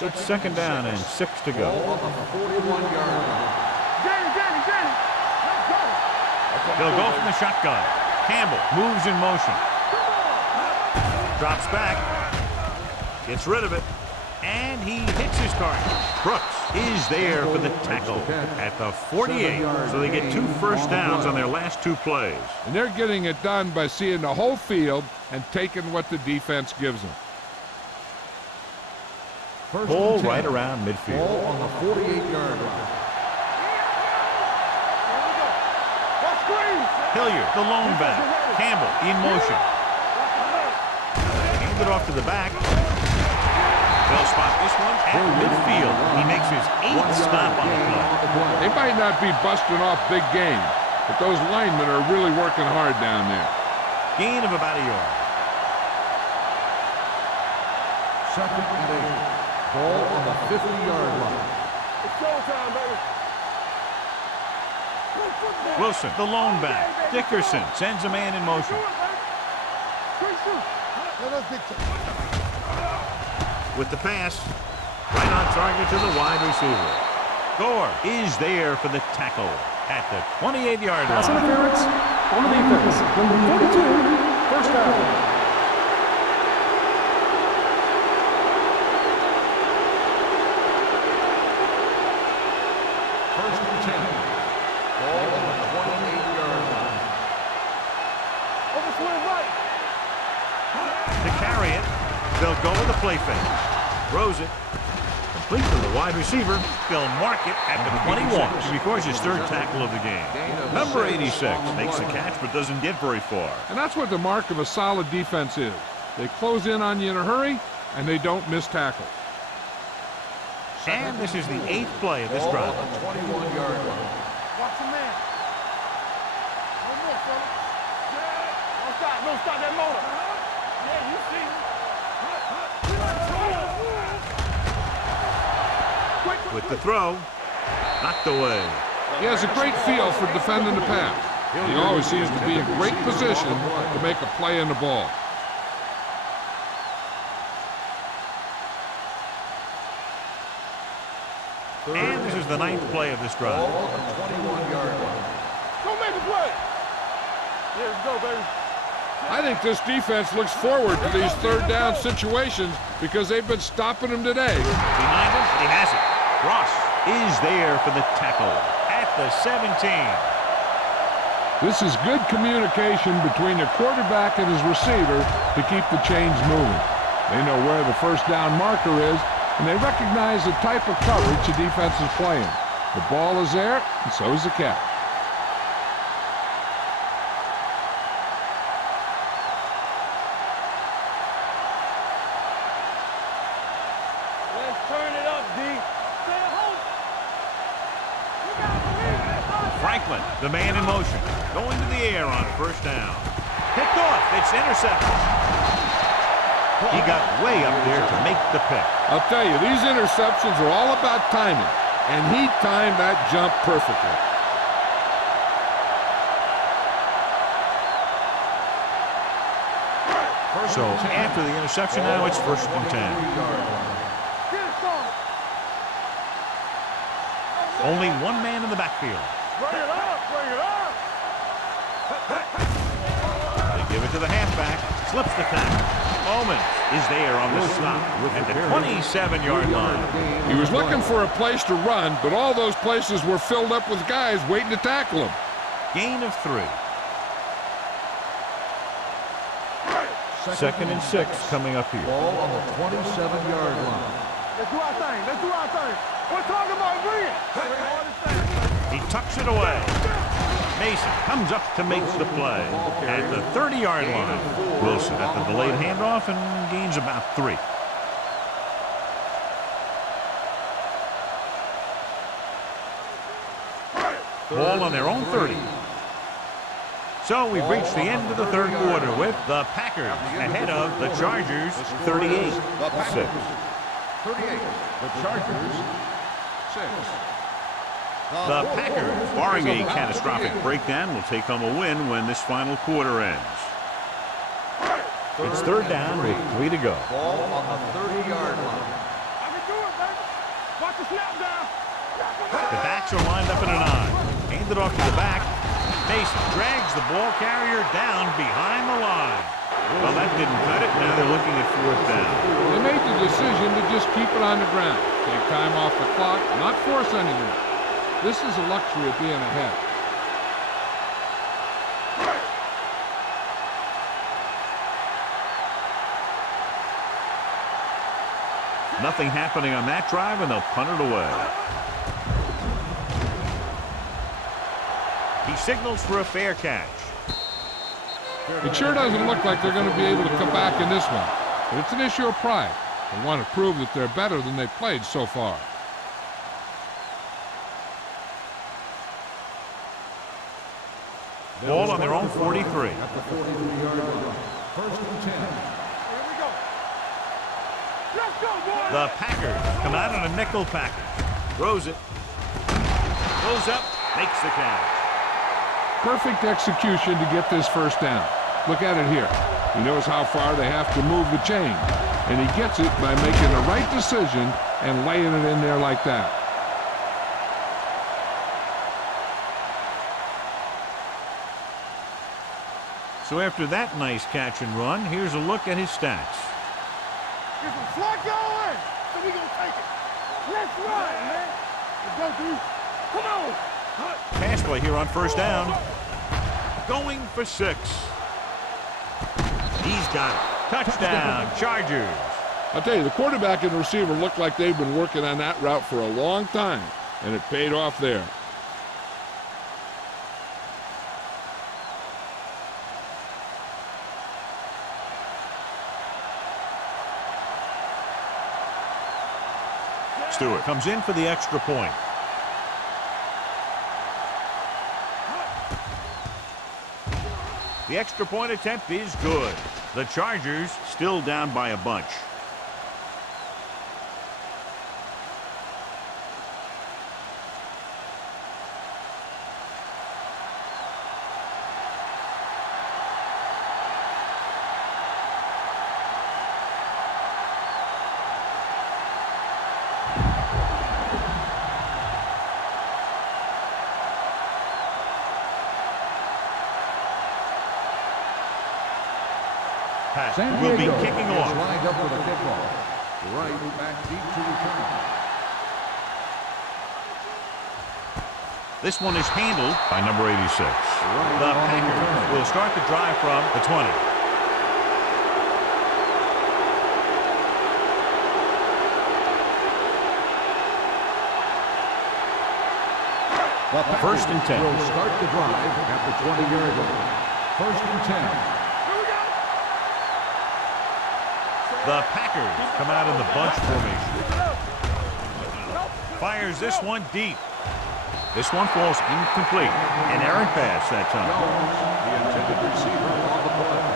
It's second down and 6 to go. Ball on the 41-yard line. Danny. Let's go. They'll go from the shotgun. Campbell moves in motion. Drops back. Gets rid of it. And he hits his target. Brooks is there for the tackle at the 48. So they get 2 first downs on their last 2 plays. And they're getting it done by seeing the whole field and taking what the defense gives them. First Ball and 10. right around midfield. Ball on the 48-yard line. Hilliard, the lone back. Campbell in motion. Hand it off to the back. They'll spot this one at midfield. He makes his 8th stop on the play. They might not be busting off big game, but those linemen are really working hard down there. Gain of about a yard. Second and 8. Ball on the 50-yard line. It's showtime, baby. Wilson, the lone back. Dickerson sends a man in motion. With the pass, right on target to the wide receiver. Gore is there for the tackle at the 28-yard Pass line. interference on the defense. Number 42, first down. First and 10. Ball on the 28-yard line. Overswing right. To carry it, they'll go with a play fake. Throws it. Complete to the wide receiver. They'll mark it at the 21. He records his 3rd tackle of the game. Number 86 makes the catch but doesn't get very far. And that's what the mark of a solid defense is. They close in on you in a hurry, and they don't miss tackle. And this is the 8th play of this Ball drive. on the 21-yard line. Watch the man. No more, fella. Don't stop that motor. Yeah, you see. With the throw, knocked away. He has a great feel for defending the pass. He always seems to be in great position to make a play in the ball. And this is the 9th play of this drive. Ball on the 21-yard line. Yeah, let's go, baby. I think this defense looks forward to these third down situations because they've been stopping them today. Behind him, and he has it. Ross is there for the tackle at the 17. This is good communication between the quarterback and his receiver to keep the chains moving. They know where the first down marker is, and they recognize the type of coverage the defense is playing. The ball is there, and so is the catch. Let's turn it up, D. Stay at home. You gotta believe it. Franklin, the man in motion, going to the air on first down. Picked off. It's intercepted. He got way up there to make the pick. I'll tell you, these interceptions are all about timing, and he timed that jump perfectly. So after the interception, now it's 1st and 10. Get it, son. Only one man in the backfield. Bring it up. Bring it up. They give it to the halfback. Slips the tackle. Owens is there on the stop at the 27-yard line. He was looking for a place to run, but all those places were filled up with guys waiting to tackle him. Gain of 3. 2nd and 6 coming up here. Ball on the 27-yard line. Let's do our thing. Let's do our thing. We're talking about bring it. He tucks it away. Mason comes up to make the play at the 30-yard line. Wilson at the delayed handoff and gains about 3. Ball on their own 30. So we've reached the end of the third quarter with the Packers ahead of the Chargers 38-6. 38. The Chargers, 6. The Packers, barring a catastrophic breakdown, will take home a win when this final quarter ends. It's 3rd down with 3 to go. Ball on the 30-yard line. I can do it, baby. Watch the snap down. The backs are lined up in an I. Handed off to the back. Mason drags the ball carrier down behind the line. Well, that didn't cut it. Now they're looking at 4th down. They made the decision to just keep it on the ground. Take time off the clock, not force anything. This is a luxury of being ahead. Nothing happening on that drive, and they'll punt it away. He signals for a fair catch. It sure doesn't look like they're going to be able to come back in this one. But it's an issue of pride. They want to prove that they're better than they've played so far. Ball on their own 43. At the 43-yard line. 1st and 10. Here we go. Let's go, boys. The Packers come out in a nickel package. Throws it. Goes up. Makes the catch. Perfect execution to get this first down. Look at it here. He knows how far they have to move the chain. And he gets it by making the right decision and laying it in there like that. So after that nice catch and run, here's a look at his stats. Get some slot going. So we gonna take it. Let's run, man. Let's go, dude. Come on. Pass play here on 1st down. Going for 6. He's got it. Touchdown, Chargers. I'll tell you, the quarterback and the receiver look like they've been working on that route for a long time, and it paid off there. Stewart comes in for the extra point. The extra point attempt is good. The Chargers still down by a bunch. Pat San will be Diego kicking is off. lined up for the kickoff. The right back deep to return. This one is handled by number 86. The Packers will start the drive from the 20. The Packers First and 10. will start the drive at the 20-yard line. First and 10. The Packers come out in the bunch formation. Fires this one deep. This one falls incomplete. An errant pass that time. The intended receiver on the play.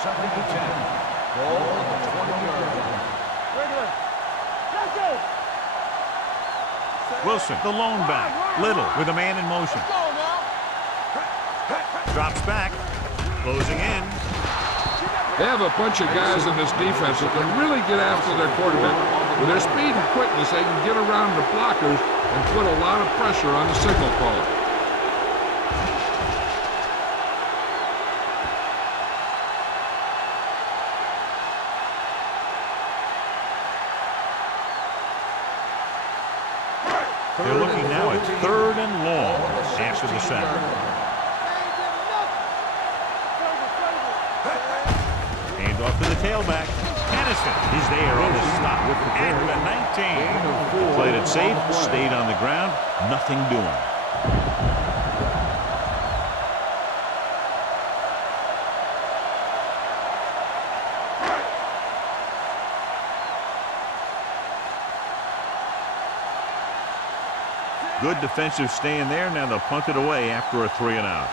Second and 10. Ball on the 20-yard line. Wilson, the lone back. Little with a man in motion. Drops back. Closing in. They have a bunch of guys in this defense that can really get after their quarterback. With their speed and quickness, they can get around the blockers and put a lot of pressure on the signal caller. They're looking now at 3rd and long after the sack. Hand off to the tailback. Hennessy is there on the stop at the 19. Played it safe, stayed on the ground, nothing doing. Good defensive stand there. Now they'll punt it away after a 3 and out.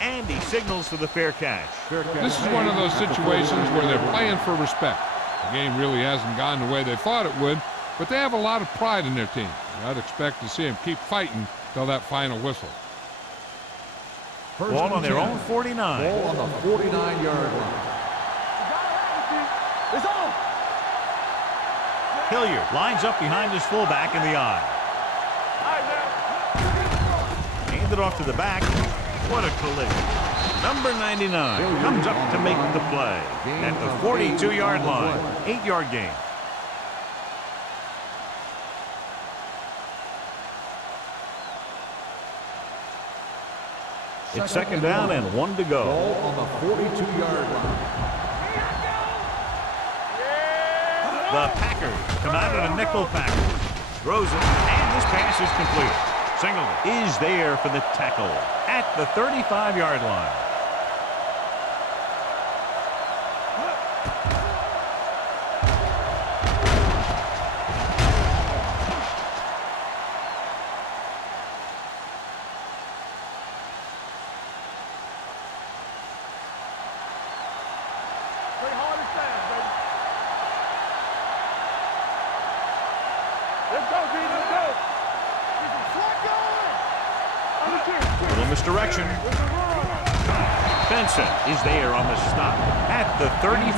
And he signals for the fair catch. This is one of those situations where they're playing for respect. The game really hasn't gone the way they thought it would, but they have a lot of pride in their team. I'd expect to see them keep fighting till that final whistle. Ball on their own 49. Ball on the 49-yard line. It's on. Hilliard lines up behind his fullback in the eye. Handed off to the back. What a collision. Number 99 comes up to make the play at the 42-yard line. 8-yard gain. It's second down and 1 to go. Ball on the 42-yard line. The Packers come out in a nickel package. Throws it, and this pass is complete. Singleton is there for the tackle at the 35-yard line. Little misdirection. Benson is there on the stop at the 34.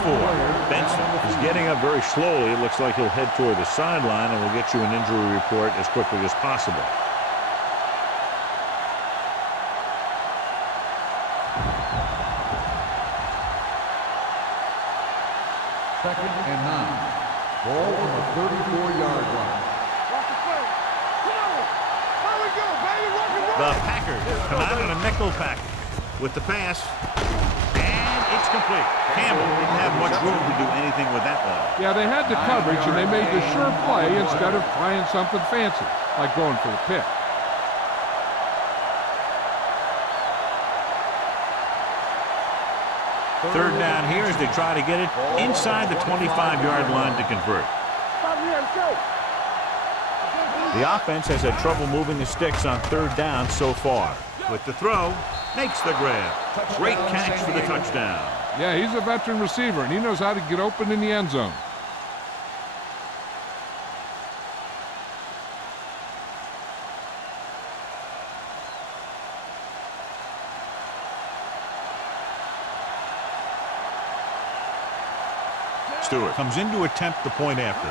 Benson is getting up very slowly. It looks like he'll head toward the sideline, and we'll get you an injury report as quickly as possible. Second and 9. Ball on the 34-yard line. The Packers come out in a nickel package with the pass, and it's complete. Campbell didn't have much room to do anything with that one. Yeah, they had the coverage, and they made the sure play instead of trying something fancy, like going for the pick. Third down here as they try to get it inside the 25-yard line to convert. The offense has had trouble moving the sticks on third down so far. With the throw, makes the grab. Great catch for the touchdown. Yeah, he's a veteran receiver, and he knows how to get open in the end zone. to it. Comes in to attempt the point after.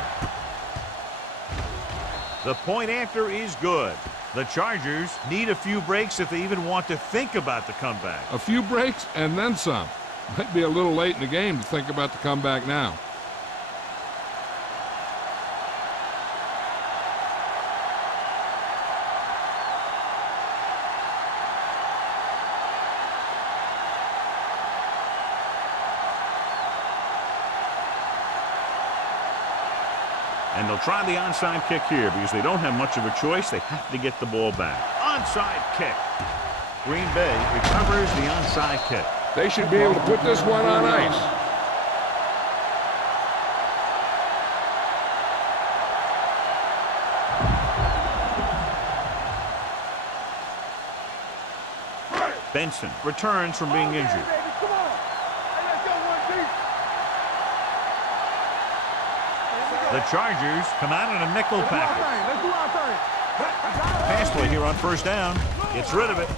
The point after is good. The Chargers need a few breaks if they even want to think about the comeback. A few breaks and then some. Might be a little late in the game to think about the comeback now. And they'll try the onside kick here because they don't have much of a choice. They have to get the ball back. Onside kick. Green Bay recovers the onside kick. They should be able to put this one on ice. Benson returns from being injured. The Chargers come out in a nickel package. Pass play here on first down. Gets rid of it.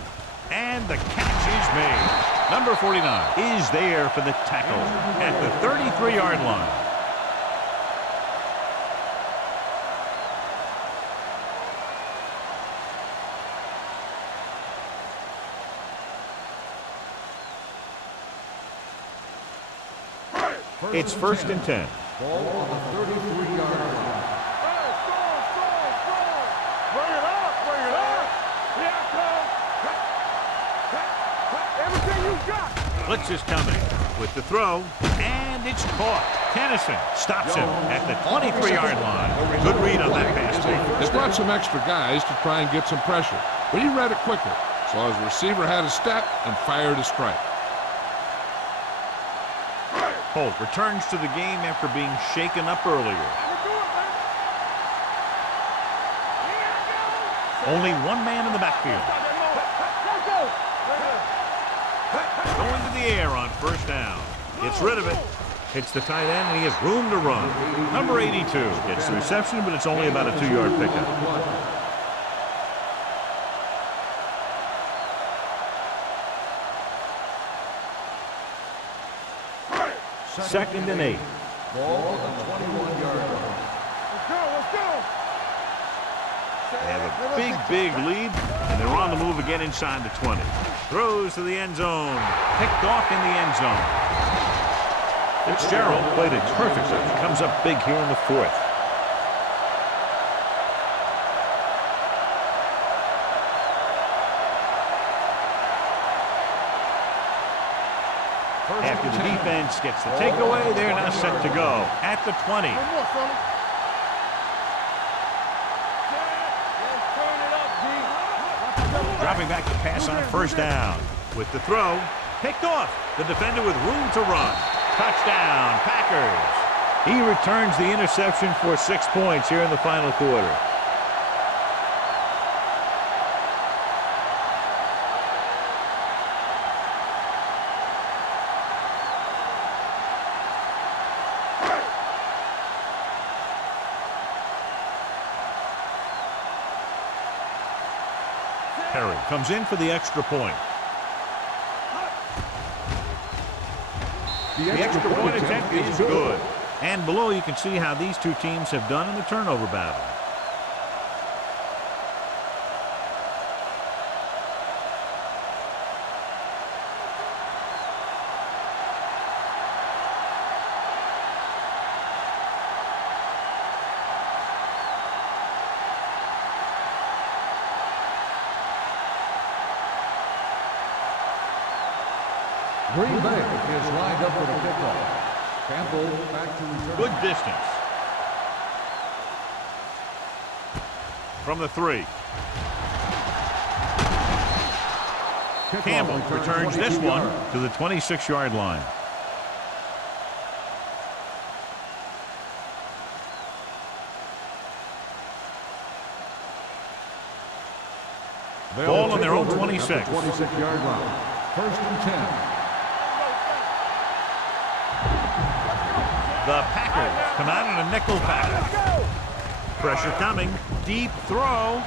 And the catch is made. Number 49 is there for the tackle at the 33-yard line. It's first and 10. Ball on the 33-yard line. Bring it up, bring it up. Here I come. Everything you got. Blitz is coming with the throw, and it's caught. Tennyson stops him at the 23-yard line. Good read on that pass. They brought some extra guys to try and get some pressure, but he read it quickly, so his receiver had a step and fired a strike. Holt returns to the game after being shaken up earlier. Only one man in the backfield. Going to the air on first down. Gets rid of it. Hits the tight end, and he has room to run. Number 82 gets the reception, but it's only about a 2-yard pickup. Second and 8. Ball on the 21-yard line. Let's go. They have a big lead, and they're on the move again inside the 20. Throws to the end zone. Picked off in the end zone. Fitzgerald played it perfectly. Comes up big here in the fourth. After the defense gets the takeaway, they're now set to go at the 20. Dropping back to pass on first down. With the throw, picked off. The defender with room to run. Touchdown, Packers. He returns the interception for 6 points here in the final quarter. Perry comes in for the extra point. The extra point attempt is good. And below you can see how these two teams have done in the turnover battle. Green Bay is lined up for the kickoff. Campbell back to return. Good distance. From the 3. Campbell returns this one to the 26-yard line. Ball on their own 26. 26-yard line. First and 10. The Packers come out in a nickel package. Pressure coming. Deep throw.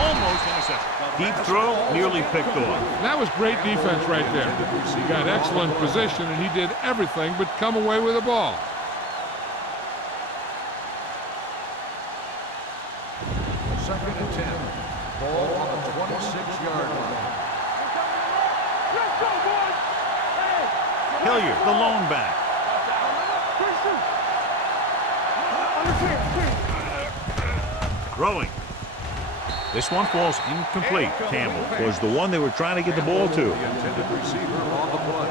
Almost intercepted. Deep throw, nearly picked off. That was great defense right there. He got excellent position, and he did everything but come away with the ball. Second and 10. Ball on the 26-yard line. Let's go, boys! Hey! Hilliard, the lone back. Throwing. This one falls incomplete. Campbell was the one they were trying to get the ball to. The intended receiver on the play.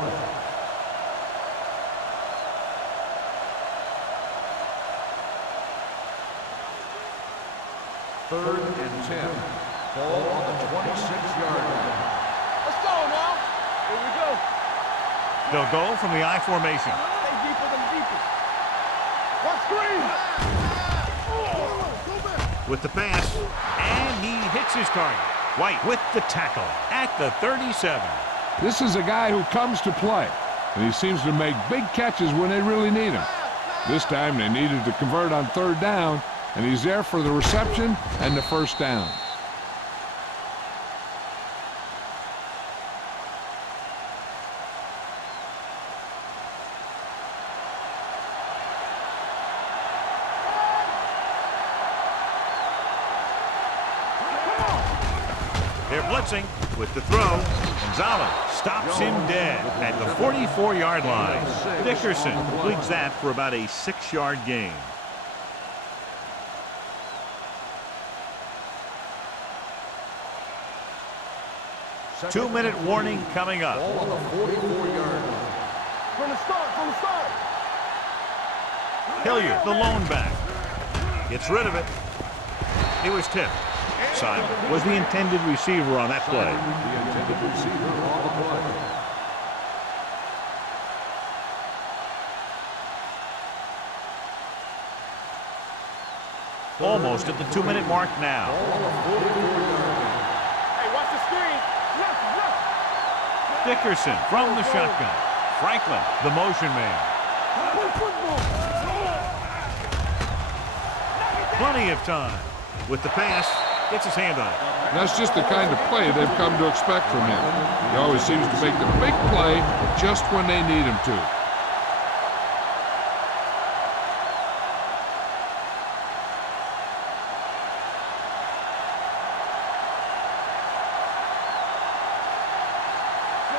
Third and 10. Ball on the 26-yard line. Let's go now! Here we go. They'll go from the I formation. Stay deeper than deepest. Watch screen! With the pass, and he hits his target. White with the tackle at the 37. This is a guy who comes to play, and he seems to make big catches when they really need him. This time they needed to convert on third down, and he's there for the reception and the first down. They're blitzing with the throw. Gonzalez stops him dead at the 44-yard line. Dickerson completes that for about a 6-yard gain. Two-minute warning coming up. Ball on the 44-yard line. From the start! Hilliard, the lone back. Gets rid of it. It was tipped. Simon was the intended receiver on that play. The intended receiver on the play. Almost at the 2-minute mark now. Ball on the 44-yard line. Hey, watch the screen! Left! Dickerson from the shotgun. Franklin, the motion man. Plenty of time. With the pass, gets his hand on it. That's just the kind of play they've come to expect from him. He always seems to make the big play just when they need him to.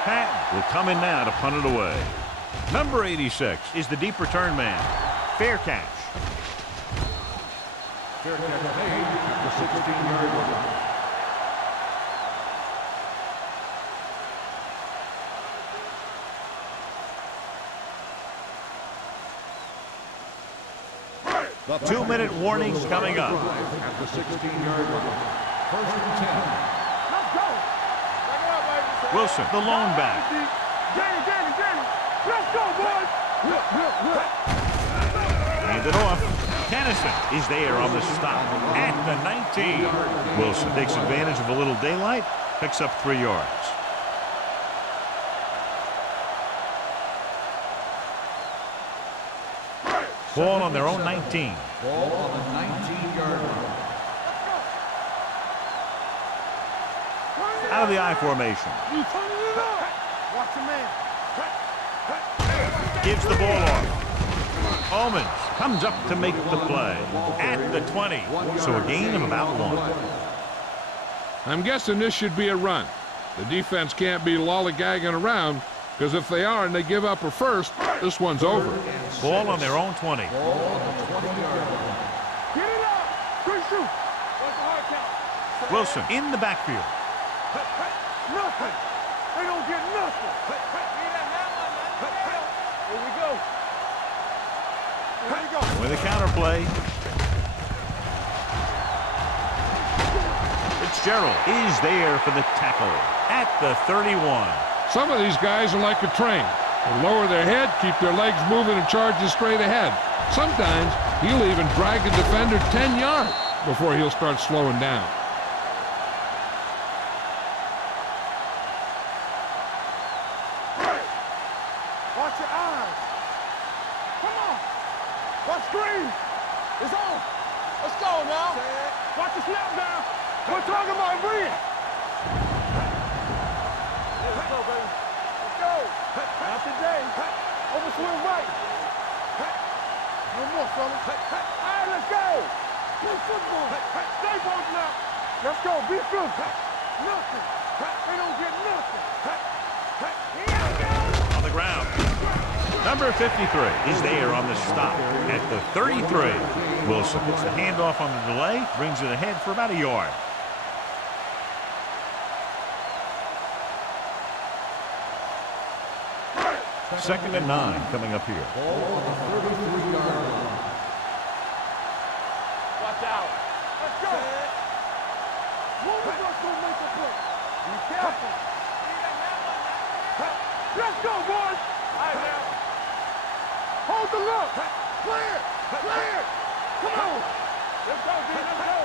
Patton will come in now to punt it away. Number 86 is the deep return man. Fair catch. Fair catch made at the 16-yard line. The 2-minute warning coming up. At the 16-yard line. First and 10. Let's go! Back it up, baby. Wilson, the lone back. Danny! Let's go, boys! Hand it off. Tennyson is there on the stop at the 19. Wilson takes advantage of a little daylight, picks up 3 yards. Ball on their own 19. Ball on the 19-yard line. Out of the I formation. You turning it up! Watch your man. Gives the ball off. Omens comes up to make the play at the 20. So a gain of about 1. I'm guessing this should be a run. The defense can't be lollygagging around, because if they are and they give up a first, this one's over. Ball on their own 20. Ball on the 20-yard line. Get it up! Good shoot! What's the hard count? Wilson in the backfield. Nothing! They don't get nothing! Here we go! Here we go! With a counter play. Fitzgerald is there for the tackle at the 31. Some of these guys are like a train. They lower their head, keep their legs moving, and charge you straight ahead. Sometimes he'll even drag the defender 10 yards before he'll start slowing down. Watch your eyes! Come on! Watch screen! It's on! Let's go now! Watch the snap down! We're talking about breathe. Let's go, baby. Let's go. Not today. Over swing right. No more, fellas. All right, let's go. Play football. Stay both now. Let's go. Be physical. Nothing. They don't get nothing. Here we go. On the ground. Number 53 is there on the stop at the 33. Wilson gets the handoff on the delay, brings it ahead for about a yard. Second and 9 coming up here. Ball on the 33-yard line. Watch out. Let's go. One of us gonna make a play. Be careful. Let's go, boys. All right, now. Hold the look. Clear. Clear. Come on. Let's go, B. Let's go.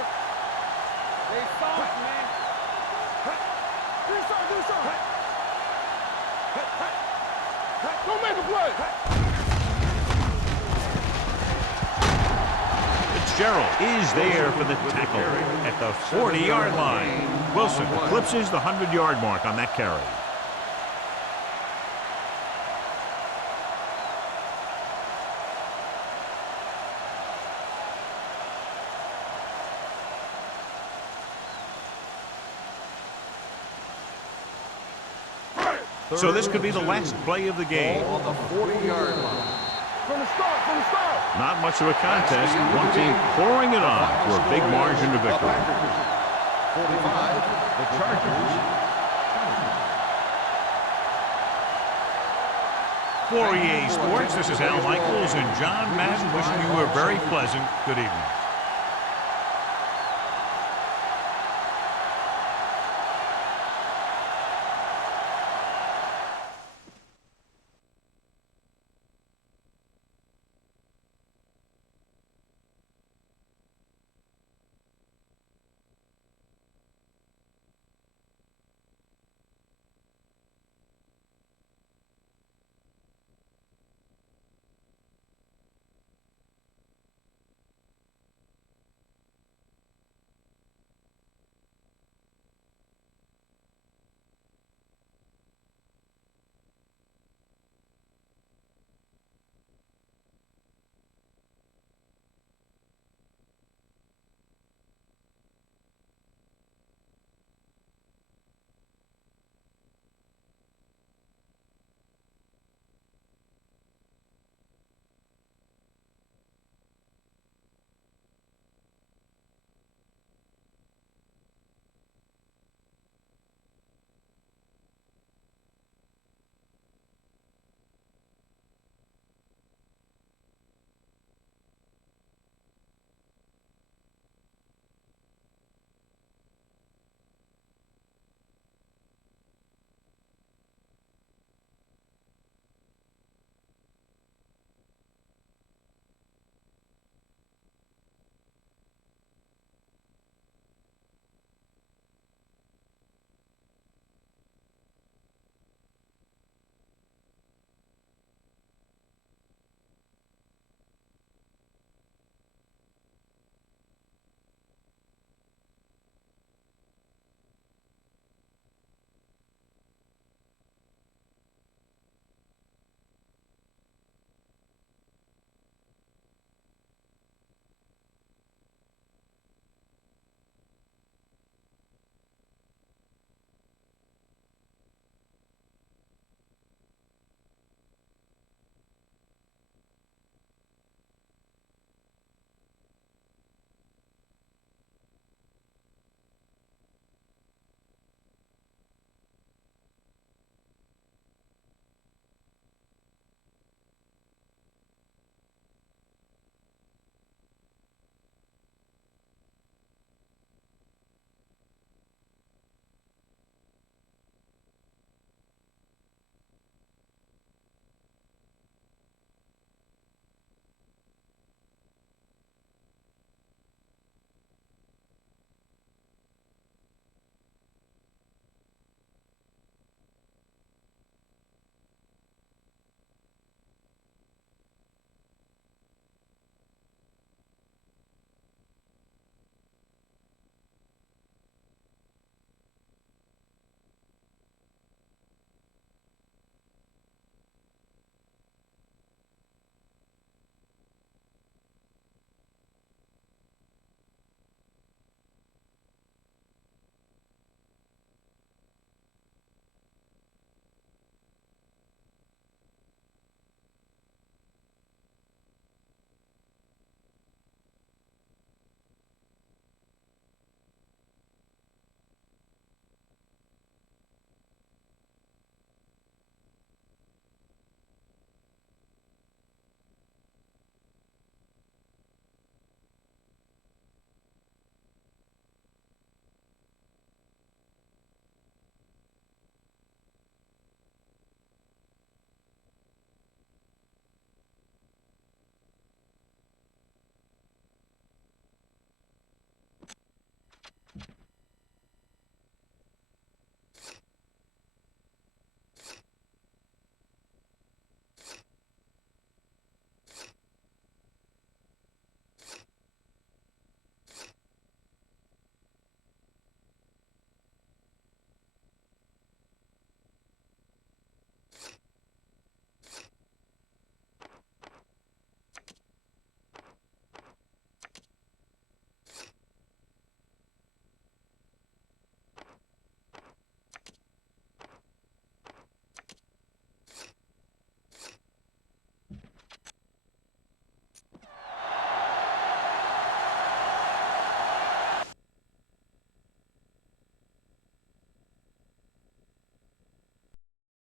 They soft, man. Do something. Do something. Go make a play. Fitzgerald is there for the tackle at the 40-yard line. Wilson eclipses the 100-yard mark on that carry. So this could be the last play of the game. Ball on the 40-yard line. From the start. Not much of a contest. One team pouring it on for a big margin of victory. 45, the Chargers. For EA Sports, this is Al Michaels and John Madden wishing you a very pleasant good evening.